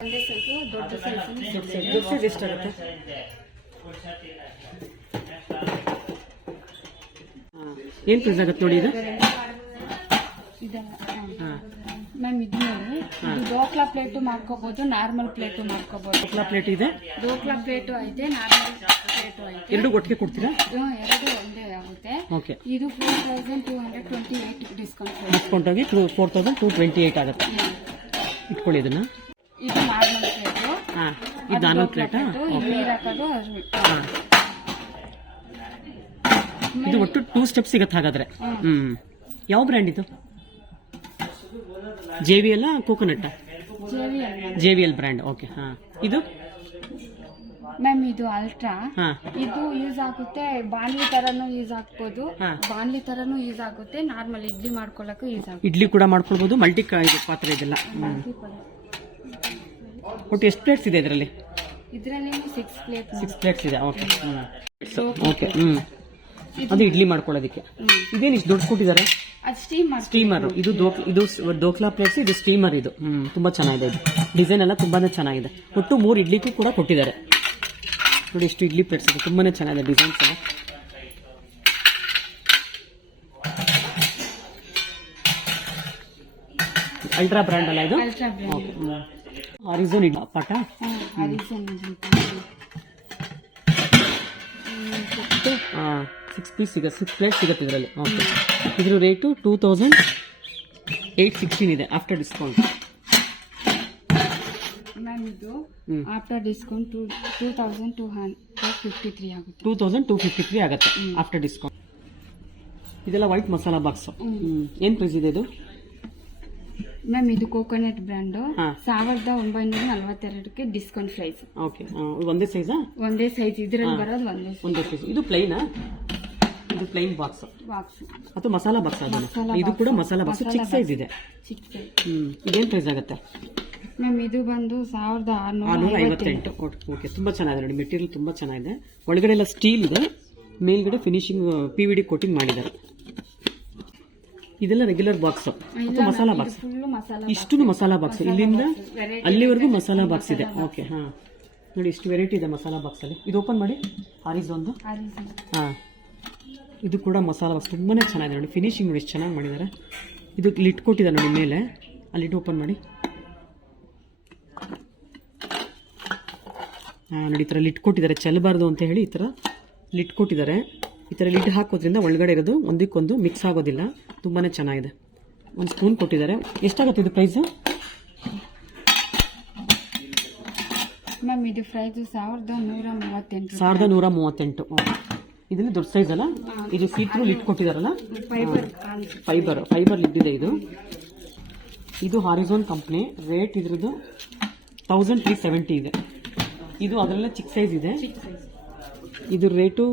ಒಂದೇ ಸೈಜು ದೊಡ್ಡ ಸೈಜ್ ದೊಡ್ಡ ಸೈಜ್ ಎಷ್ಟಾಗುತ್ತೆ ಏನ್ ಪ್ರೈಸ್ ಆಗತ್ತೆ ನೋಡಿ ಇದು? ಹಾ. ಮ್ಯಾಮ್ ಇದು ನೋಡಿ. ಡೋಕ್ಲಾ ಪ್ಲೇಟು ಮಾಡ್ಕೋಬಹುದು ನಾರ್ಮಲ್ ಪ್ಲೇಟು ಮಾಡ್ಕೋಬಹುದು ಎಲ್ಲ ಪ್ಲೇಟ್ ಇದೆ? ಡೋಕ್ಲಾ ಪ್ಲೇಟು ಐತೆ ನಾರ್ಮಲ್ ಪ್ಲೇಟು ಐತೆ. ಎರಡು ಒಟ್ಟಿಗೆ ಕೊಡ್ತೀರಾ? ಎರಡು ಒಂದೇ ಆಗುತ್ತೆ. ಓಕೆ. ಇದು four thousand two hundred twenty eight discount discount ಆಗಿ two four thousand two twenty eight ಆಗುತ್ತೆ. ಇಟ್ಕೊಳ್ಳಿ ಇದನ್ನ. ಇದು ನಾರ್ಮಲ್ ಪ್ಲೇಟು ಹಾ. ಇದು ನಾರ್ಮಲ್ ಪ್ಲೇಟಾ ನೀರು ಹಾಕೋದು ಇದು ಒಟ್ಟು ಟೂ ಸ್ಟೆಪ್ ಸಿಗತ್ತೆ ಹಾಗಾದ್ರೆ. ಹ್ಮ್. ಯಾವ ಬ್ರ್ಯಾಂಡ್ ಇದು? J V L Coconut J V L brand okay ಹಾ. ಇದು? ಮ್ಯಾಮ್ ಇದು ಅಲ್ಟ್ರಾ ಇದು ಯೂಸ್ ಆಗುತ್ತೆ ಬಾಣ್ಲಿ ತರನು ಯೂಸ್ ಆಗ್ಬೋದು. ಬಾಣಲಿ ತರನು ಯೂಸ್ ಆಗುತ್ತೆ ನಾರ್ಮಲ್ ಇಡ್ಲಿ ಮಾಡ್ಕೊಳ್ಳೋಕ್ಕೂ ಯೂಸ್ ಆಗುತ್ತೆ. ಇಡ್ಲಿ ಕೂಡ ಮಾಡ್ಕೊಳ್ಬೋದು ಮಲ್ಟಿ ಪಾತ್ರೆ ಇದೆಲ್ಲ. ಒಟ್ಟು ಎಷ್ಟು ಪ್ಲೇಟ್ಸ್ ಇದೆ ಇದರಲ್ಲಿ? ಇದರಲ್ಲಿ ಸಿಕ್ಸ್ ಪ್ಲೇಟ್ ಸಿಕ್ಸ್ ಪ್ಲೇಟ್ಸ್ ಇದೆ ಓಕೆ ಓಕೆ ಹ್ಞೂ ಅದು ಇಡ್ಲಿ ಮಾಡ್ಕೊಳ್ಳೋದಕ್ಕೆ. ಇದೇನು ಇಷ್ಟು ದುಡ್ಡು ಕೊಟ್ಟಿದ್ದಾರೆ? ಸ್ಟೀಮರ್ ಇದು ಇದು ದೋಕ್ಲಾ ಪ್ಲೇಟ್ಸ್ ಇದು ಸ್ಟೀಮರ್ ಇದು. ಹ್ಮ್ ತುಂಬಾ ಚೆನ್ನಾಗಿದೆ ಇದು. ಡಿಸೈನ್ ಎಲ್ಲ ತುಂಬಾನೇ ಚೆನ್ನಾಗಿದೆ. ಒಟ್ಟು ಮೂರು ಇಡ್ಲಿಕ್ಕೂ ಕೂಡ ಕೊಟ್ಟಿದ್ದಾರೆ. ನೋಡಿ ಇಷ್ಟು ಇಡ್ಲಿ ಪ್ಲೇಟ್ಸ್ ಇದೆ ತುಂಬಾನೇ ಚೆನ್ನಾಗಿದೆ ಡಿಸೈನ್ಸ್ ಎಲ್ಲ. ಅಲ್ಟ್ರಾ ಬ್ರ್ಯಾಂಡ್ ಅಲ್ಲ ಇದು? ಆರಿಝೋನ್ ಇಡ್ಲಿ ಪಟ ಅರಿಸನ್ ಸಿಕ್ಸ್ ಪೀಸ್ ಸಿಗುತ್ತೆ ಸಿಕ್ಸ್ ಪ್ಲೇಟ್ ಸಿಗುತ್ತೆ ಇದರಲ್ಲಿ. ಓಕೆ ಇದ್ರ rate two thousand eight sixteen ಇದೆ ಆಫ್ಟರ್ ಡಿಸ್ಕೌಂಟ್ ಮ್ಯಾಮ್ ಇದು after discount two two thousand two hundred fifty three ಆಗುತ್ತೆ. Two thousand two fifty three ಆಗುತ್ತೆ ಆಫ್ಟರ್ ಡಿಸ್ಕೌಂಟ್ ಇದೆಲ್ಲ ವೈಟ್ ಮಸಾಲಾ ಬಾಕ್ಸ್ ಏನ್ ಪ್ರೈಸ್ ಇದೆ ಇದು? ಮ್ಯಾಮ್ ಇದು ಕೋಕೋನಟ್ ಬ್ರ್ಯಾಂಡ್. ಸಾವಿರದ ಒಂಬೈನೂರ ನಲ್ವತ್ತೆರಡಕ್ಕೆ ಡಿಸ್ಕೌಂಟ್ ಪ್ರೈಸ್ ಓಕೆ ಒಂದೇ ಸೈಜ್ ಒಂದೇ ಸೈಜ್ ಇದ್ರಲ್ಲಿ ಬರೋದು ಒಂದೇ ಒಂದೇ ಸೈಜ್ ಇದು ಪ್ಲೈನಾ ಇದು ಪ್ಲೈನ್ ಬಾಕ್ಸ್ ಬಾಕ್ಸ್ ಅಥವಾ ಮಸಾಲಾ ಬಾಕ್ಸ್ ಅದನ್ನ ಇದು ಕೂಡ. ಮಸಾಲಾ ಬಾಕ್ಸ್ ಚಿಕ್ಕ ಸೈಜ್ ಇದೆ. ಚಿಕ್ಕ ಸೈಜ್ ಹ್ಮ್. ಇದೇನ್ ಪ್ರೈಸ್ ಆಗುತ್ತೆ? ಮ್ಯಾಮ್ ಇದು ಬಂದು ಸಾವಿರದ ಆರ್ನೂರ ಐವತ್ತೆಂಟು. ಓಕೆ ತುಂಬಾ ಚೆನ್ನಾಗಿದೆ ನೋಡಿ. ಮೆಟೀರಿಯಲ್ ತುಂಬಾ ಚೆನ್ನಾಗಿದೆ. ಒಳಗಡೆ ಎಲ್ಲ ಸ್ಟೀಲ್ ಇದೆ. ಮೇಲ್ಗಡೆ finishing P V D coating ಮಾಡಿದ್ದಾರೆ. ಇದೆಲ್ಲ ರೆಗ್ಯುಲರ್ ಬಾಕ್ಸ್ ಅಥವಾ ಮಸಾಲಾ ಬಾಕ್ಸ್ ಇಷ್ಟು ಮಸಾಲಾ ಬಾಕ್ಸ್ ಇಲ್ಲಿಂದ ಅಲ್ಲಿವರೆಗೂ ಮಸಾಲಾ ಬಾಕ್ಸ್ ಇದೆ. ಓಕೆ ಹಾ. ನೋಡಿ ಇಷ್ಟು ವೆರೈಟಿ ಇದೆ ಮಸಾಲಾ ಬಾಕ್ಸ್ ಅಲ್ಲಿ. ಇದು ಓಪನ್ ಮಾಡಿ. ಆರಿಸ್ ಒಂದು. ಹಾ. ಇದು ಕೂಡ ಮಸಾಲಾ ಬಾಕ್ಸ್ ತುಂಬಾನೇ ಚೆನ್ನಾಗಿದೆ ನೋಡಿ. ಫಿನಿಶಿಂಗ್ ನೋಡಿ ಎಷ್ಟು ಚೆನ್ನಾಗಿ ಮಾಡಿದ್ದಾರೆ. ಇದು ಲಿಟ್ ಕೊಟ್ಟಿದ್ದಾರೆ ನೋಡಿ ಮೇಲೆ. ಅಲ್ಲಿ ಓಪನ್ ಮಾಡಿ. ಹಾಂ ನೋಡಿ ಈ ಥರ ಲಿಟ್ ಕೊಟ್ಟಿದ್ದಾರೆ. ಚೆಲ್ಲಬಾರ್ದು ಅಂತ ಹೇಳಿ ಈ ಥರ ಲಿಟ್ ಕೊಟ್ಟಿದ್ದಾರೆ. ಈ ಥರ ಲಿಡ್ ಹಾಕೋದ್ರಿಂದ ಒಳಗಡೆ ಇರೋದು ಒಂದಕ್ಕೊಂದು ಮಿಕ್ಸ್ ಆಗೋದಿಲ್ಲ. ತುಂಬಾ ಚೆನ್ನಾಗಿದೆ. ಒಂದು ಸ್ಪೂನ್ ಕೊಟ್ಟಿದ್ದಾರೆ. ಎಷ್ಟಾಗುತ್ತೆ ಇದು ಪ್ರೈಸು? ಮ್ಯಾಮ್ ಇದು ಪ್ರೈಸ್ ಸಾವಿರದ ನೂರ ಮೂವತ್ತೆಂಟು ಸಾವಿರದ ನೂರ ಮೂವತ್ತೆಂಟು. ಇದರಲ್ಲಿ ದೊಡ್ಡ ಸೈಜ್ ಅಲ್ಲ? ಇದು ಸೀತ್ರೂ ಲಿಟ್ ಕೊಟ್ಟಿದಾರಲ್ಲ? ಫೈಬರ್ ಫೈಬರ್ ಫೈಬರ್ ಲಿಡ್ ಇದೆ ಇದು. ಇದು ಹಾರಿಝೋನ್ ಕಂಪ್ನಿ ರೇಟ್ ಇದ್ರದ್ದು ತೌಸಂಡ್ ತ್ರೀ ಸೆವೆಂಟಿ ಇದೆ. ಇದು ಅದರಲ್ಲೇ ಚಿಕ್ಕ ಸೈಜ್ ಇದೆ. ಇದು rate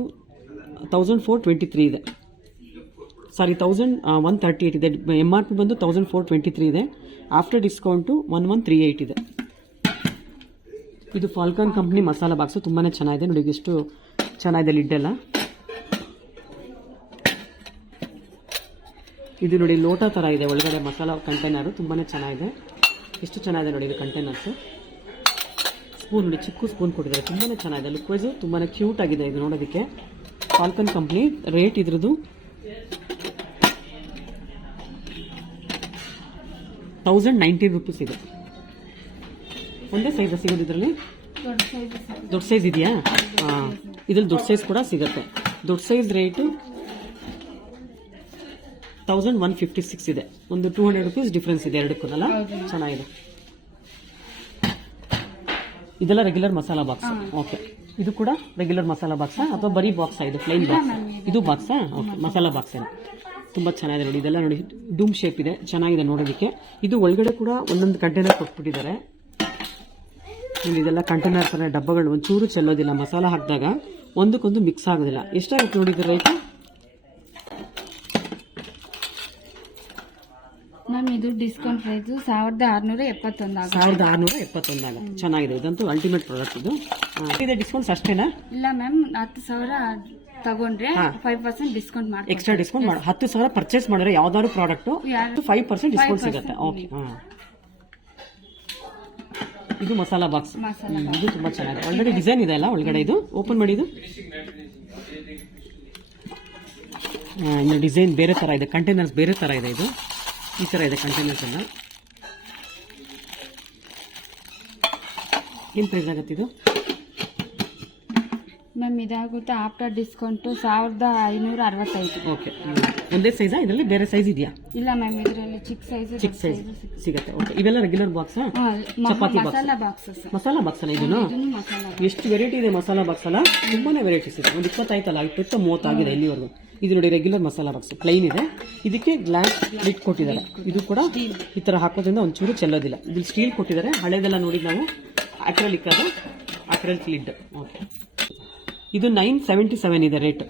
thousand four twenty three ಇದೆ. Sorry thousand one thirty eight ಇದೆ. ಎಂ ಆರ್ ಪಿ ಬಂದು ತೌಸಂಡ್ ಫೋರ್ ಟ್ವೆಂಟಿ ತ್ರೀ ಇದೆ after discount one one three eight ಇದೆ. ಇದು ಫಾಲ್ಕನ್ ಕಂಪ್ನಿ ಮಸಾಲ ಬಾಕ್ಸು ತುಂಬಾ ಚೆನ್ನಾಗಿದೆ. ನೋಡಿ ಎಷ್ಟು ಚೆನ್ನಾಗಿದೆ ಲಿಡ್ ಎಲ್ಲ. ಇದು ನೋಡಿ ಲೋಟ ಥರ ಇದೆ. ಒಳಗಡೆ ಮಸಾಲ ಕಂಟೈನರು ತುಂಬಾ ಚೆನ್ನಾಗಿದೆ. ಎಷ್ಟು ಚೆನ್ನಾಗಿದೆ ನೋಡಿ ಇದು ಕಂಟೈನರ್ಸು ಸ್ಪೂನ್ ನೋಡಿ, ಚಿಕ್ಕ ಸ್ಪೂನ್ ಕೊಟ್ಟಿದ್ದಾರೆ. ತುಂಬಾ ಚೆನ್ನಾಗಿದೆ. ಲುಕ್ ತುಂಬಾ ಕ್ಯೂಟ್ ಆಗಿದೆ ಇದು ನೋಡೋದಕ್ಕೆ. ಫಾಲ್ಕನ್ ಕಂಪ್ನಿ ರೇಟ್ ಇದ್ರದ್ದು ತೌಸಂಡ್ ನೈಂಟೀನ್ ರುಪೀಸ್ ಇದೆ. ಒಂದೇ ಸೈಜ್ ಸಿಗೋದು ಇದರಲ್ಲಿ? ದೊಡ್ಡ ಸೈಜ್ ಇದೆಯಾ? ಹಾಂ. ಇದ್ರಲ್ಲಿ ದೊಡ್ಡ ಸೈಜ್ ಕೂಡ ಸಿಗುತ್ತೆ. ದೊಡ್ಡ size rate thousand one fifty six ಇದೆ. ಒಂದು ಟೂ ಹಂಡ್ರೆಡ್ ರುಪೀಸ್ ಡಿಫ್ರೆನ್ಸ್ ಇದೆ ಎರಡಕ್ಕೂ ಅಲ್ಲ ಚೆನ್ನಾಗಿದೆ. ಇದೆಲ್ಲ ರೆಗ್ಯುಲರ್ ಮಸಾಲಾ ಬಾಕ್ಸ್ ಓಕೆ ಇದು ಕೂಡ ರೆಗ್ಯುಲರ್ ಮಸಾಲಾ ಬಾಕ್ಸಾ ಅಥವಾ ಬರೀ ಬಾಕ್ಸಾ ಇದು ಪ್ಲೈನ್ ಬಾಕ್ಸ್ ಇದು ಬಾಕ್ಸಾ ಓಕೆ ಮಸಾಲಾ ಬಾಕ್ಸ್ ಏನು? ತುಂಬ ಚೆನ್ನಾಗಿದೆ ನೋಡಿ. ಇದೆಲ್ಲ ನೋಡಿ ಡೂಮ್ ಶೇಪ್ ಇದೆ ಚೆನ್ನಾಗಿದೆ ನೋಡೋದಕ್ಕೆ. ಇದು ಒಳಗಡೆ ಕೂಡ ಒಂದೊಂದು ಕಂಟೈನರ್ ಕೊಟ್ಬಿಟ್ಟಿದ್ದಾರೆ. ನೋಡಿ ಇದೆಲ್ಲ ಕಂಟೈನರ್ ಥರ ಡಬ್ಬಗಳು ಒಂಚೂರು ಚೆಲ್ಲೋದಿಲ್ಲ. ಮಸಾಲ ಹಾಕಿದಾಗ ಒಂದಕ್ಕೊಂದು ಮಿಕ್ಸ್ ಆಗೋದಿಲ್ಲ. ಎಷ್ಟಾಗುತ್ತೆ ನೋಡಿ ಇದು ರೇಟ್ ಮ್ಯಾಮ್ ಇದು ಡಿಸ್ಕೌಂಟ್ ಪ್ರೈಸು ಸಾವಿರದ ಆರುನೂರ ಎಪ್ಪತ್ತೊಂದು ಸಾವಿರದ ಆರುನೂರ ಚೆನ್ನಾಗಿದೆ. ಇದಂತೂ ಅಲ್ಟಿಮೇಟ್ ಪ್ರಾಡಕ್ಟ್ ಇದು. ಡಿಸ್ಕೌಂಟ್ ಇದೆ ಡಿಸ್ಕೌಂಟ್ಸ್ ಅಷ್ಟೇನಾ? ಇಲ್ಲ ಮ್ಯಾಮ್ ಹತ್ತು ಸಾವಿರ ತಗೊಂಡ್ರೆ ಫೈವ್ ಪರ್ಸೆಂಟ್ ಡಿಸ್ಕೌಂಟ್ ಮಾಡಿ ಎಕ್ಸ್ಟ್ರಾ ಡಿಸ್ಕೌಂಟ್ ಮಾಡಿ ಹತ್ತು ಸಾವಿರ ಪರ್ಚೇಸ್ ಮಾಡಿದ್ರೆ ಯಾವ್ದಾದ್ರು ಪ್ರಾಡಕ್ಟ್ ಫೈವ್ ಪರ್ಸೆಂಟ್ ಡಿಸ್ಕೌಂಟ್ ಸಿಗುತ್ತೆ. ಓಕೆ ಹಾಂ. ಇದು ಮಸಾಲಾ ಬಾಕ್ಸ್ ಇದು ತುಂಬಾ ಚೆನ್ನಾಗಿದೆ. ಒಳಗಡೆ ಡಿಸೈನ್ ಇದೆ ಅಲ್ಲ ಒಳಗಡೆ ಇದು? ಓಪನ್ ಮಾಡಿ ಇದು ಆ, ಇನ್ನು ಡಿಸೈನ್ ಬೇರೆ ತರ ಇದೆ. ಕಂಟೈನರ್ಸ್ ಬೇರೆ ತರ ಇದೆ ಇದು. ಈ ತರ ಇದೆ ಕಂಟೈನರ್ಸ್ ಎಲ್ಲ. ಏನ್ ಪ್ರೈಸ್ ಆಗುತ್ತೆ ಇದು? ಮ್ಯಾಮ್ ಇದಾಗುತ್ತೆ ಆಫ್ಟರ್ ಡಿಸ್ಕೌಂಟ್ ಸಾವಿರದ ಐನೂರ ಅರವತ್ತೈದು. ಓಕೆ ಒಂದೇ ಸೈಜಾ ಇದರಲ್ಲಿ ಬೇರೆ ಸೈಜ್ ಇದೆಯಾ? ಇಲ್ಲ ಮ್ಯಾಮ್ ಇದರಲ್ಲಿ ಚಿಕ್ಕ ಸೈಜ್ ಚಿಕ್ಕ ಸೈಜ್ ಸಿಗುತ್ತೆ. ಓಕೆ ಇವೆಲ್ಲ regular box chapati box masala box masala box ಅಲ್ಲ ಇದನ್ನು ಎಷ್ಟು ವೆರೈಟಿ ಇದೆ ಮಸಾಲ ಬಾಕ್ಸ್ ಅಲ್ಲ? ತುಂಬಾನೇ ವೆರೈಟೀಸ್ ಇದೆ. ಒಂದು ಇಪ್ಪತ್ತಾಯ್ತಲ್ಲ ಇಪ್ಪತ್ತು ಮೂವತ್ತಾಗಿದೆ ಇಲ್ಲಿವರೆಗೂ. ಇದು ನೋಡಿ ರೆಗ್ಯುಲರ್ ಮಸಾಲಾ ಬಾಕ್ಸ್ ಪ್ಲೈನ್ ಇದೆ. ಇದಕ್ಕೆ ಗ್ಲಾಸ್ ಲಿಟ್ ಕೊಟ್ಟಿದ್ದಾರೆ. ಇದು ಕೂಡ ಈ ತರ ಹಾಕೋದ್ರಿಂದ ಒಂಚೂರು ಚೆಲ್ಲೋದಿಲ್ಲ. ಇದು ಸ್ಟೀಲ್ ಕೊಟ್ಟಿದ್ದಾರೆ. ಹಳೆದೆಲ್ಲ ನೋಡಿ ನಾವು ಅಕ್ರಲಿಕ್ ಅದು? ಅಕ್ರಲಿಕ್ ಲಿಡ್ ಓಕೆ ಇದು ನೈನ್ ಸೆವೆಂಟಿ ಸೆವೆನ್ ಇದೆ ರೇಟ್